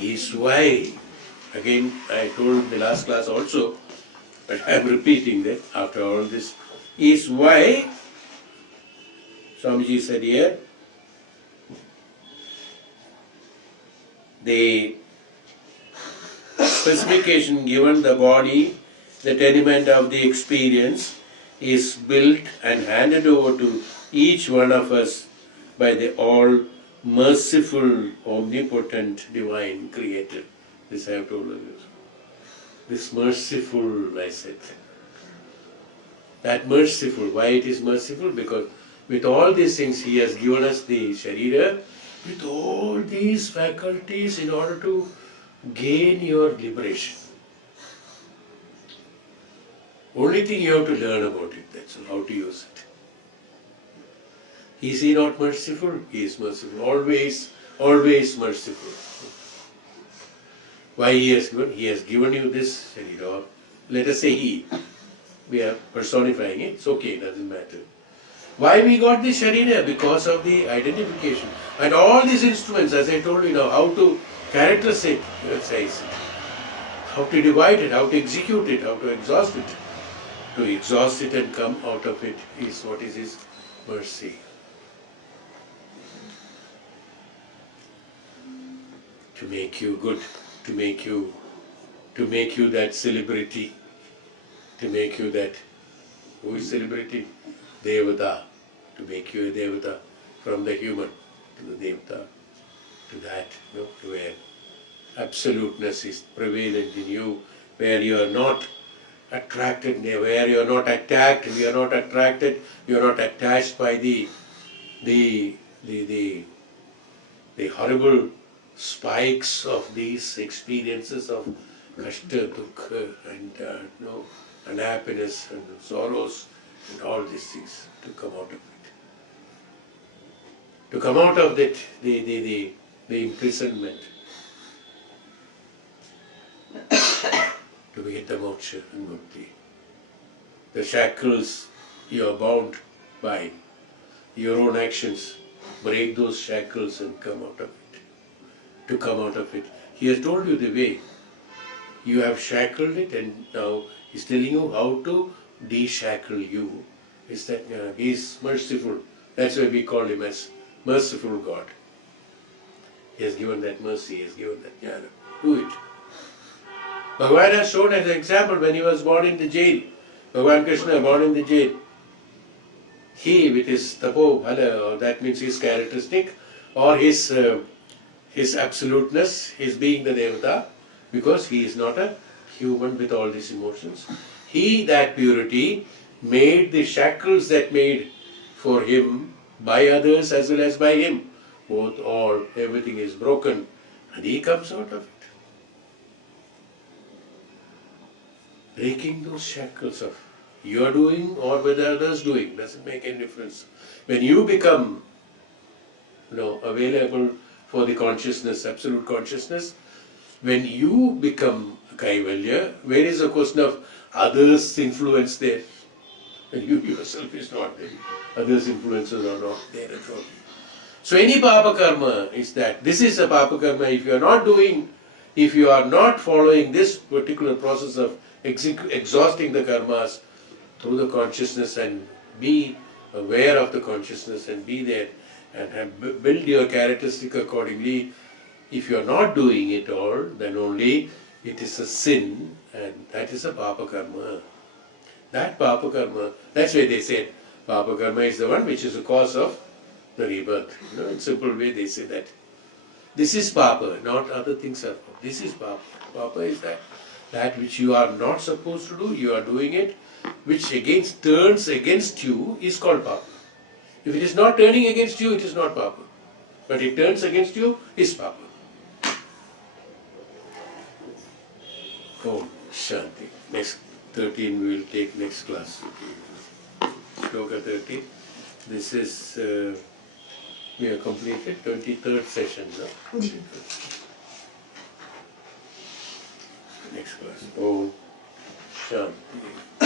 Is why, again I told the last class also, but I am repeating that after all this, is why Swamiji said here, the specification given the body, the tenement of the experience, is built and handed over to each one of us by the all merciful, omnipotent, divine Creator. This I have told you. This merciful, I said. That merciful. Why it is merciful? Because with all these things He has given us the Sharira, with all these faculties in order to gain your liberation. Only thing you have to learn about it, that's all, how to use it. Is He not merciful? He is merciful. Always, always merciful. Why He has given? He has given you this Sharira. Let us say He. We are personifying it. It's okay, it doesn't matter. Why we got this Sharira? Because of the identification. And all these instruments, as I told you now, how to characterize it, how to divide it, how to execute it, how to exhaust it. To exhaust it and come out of it is what is His mercy. To make you good, to make you that celebrity, to make you that, who is celebrity? Devata, to make you a Devata, from the human to the Devata, to that, to where absoluteness is prevalent in you, where you are not attracted, where you are not attacked, you are not attracted, you are not attached by the horrible spikes of these experiences of kashta, dukkha, and unhappiness and sorrows and all these things to come out of it. To come out of that, the imprisonment, to get the moksha and mukti. The shackles you are bound by, your own actions, break those shackles and come out of it. To come out of it. He has told you the way. You have shackled it, and now he's telling you how to de-shackle you. Is that he is merciful. That's why we call him as merciful God. He has given that mercy, he has given that jnana. Do it. Bhagavan has shown as an example when he was born in the jail. Bhagavan Krishna born in the jail. He with his tapo bhala, or that means his characteristic, or his absoluteness, his being the devata, because he is not a human with all these emotions. He, that purity, made the shackles that made for him by others as well as by him. Everything is broken, and he comes out of it. Breaking those shackles of your doing or whether others doing doesn't make any difference. When you become available for the consciousness, absolute consciousness, when you become Kaivalya, where is the question of others' influence there? And you yourself is not there. Others' influences are not there at all. So any Papa Karma is that. This is a Papa Karma. If you are not doing, if you are not following this particular process of exhausting the karmas through the consciousness and be aware of the consciousness and be there and build your characteristic accordingly. If you are not doing it all, then only it is a sin, and that is a Papa Karma. That Papa Karma, that's why they said Papa Karma is the one which is the cause of the rebirth. In simple way they say that. This is Papa, not other things are Papa. This is Papa. Papa is that which you are not supposed to do, you are doing it, which turns against you is called Papa. If it is not turning against you, it is not Papa. But it turns against you, is Papa. Om Shanti. Next 13 we will take next class. Shloka 13. This is, we have completed 23rd session. No? Next class. Om Shanti.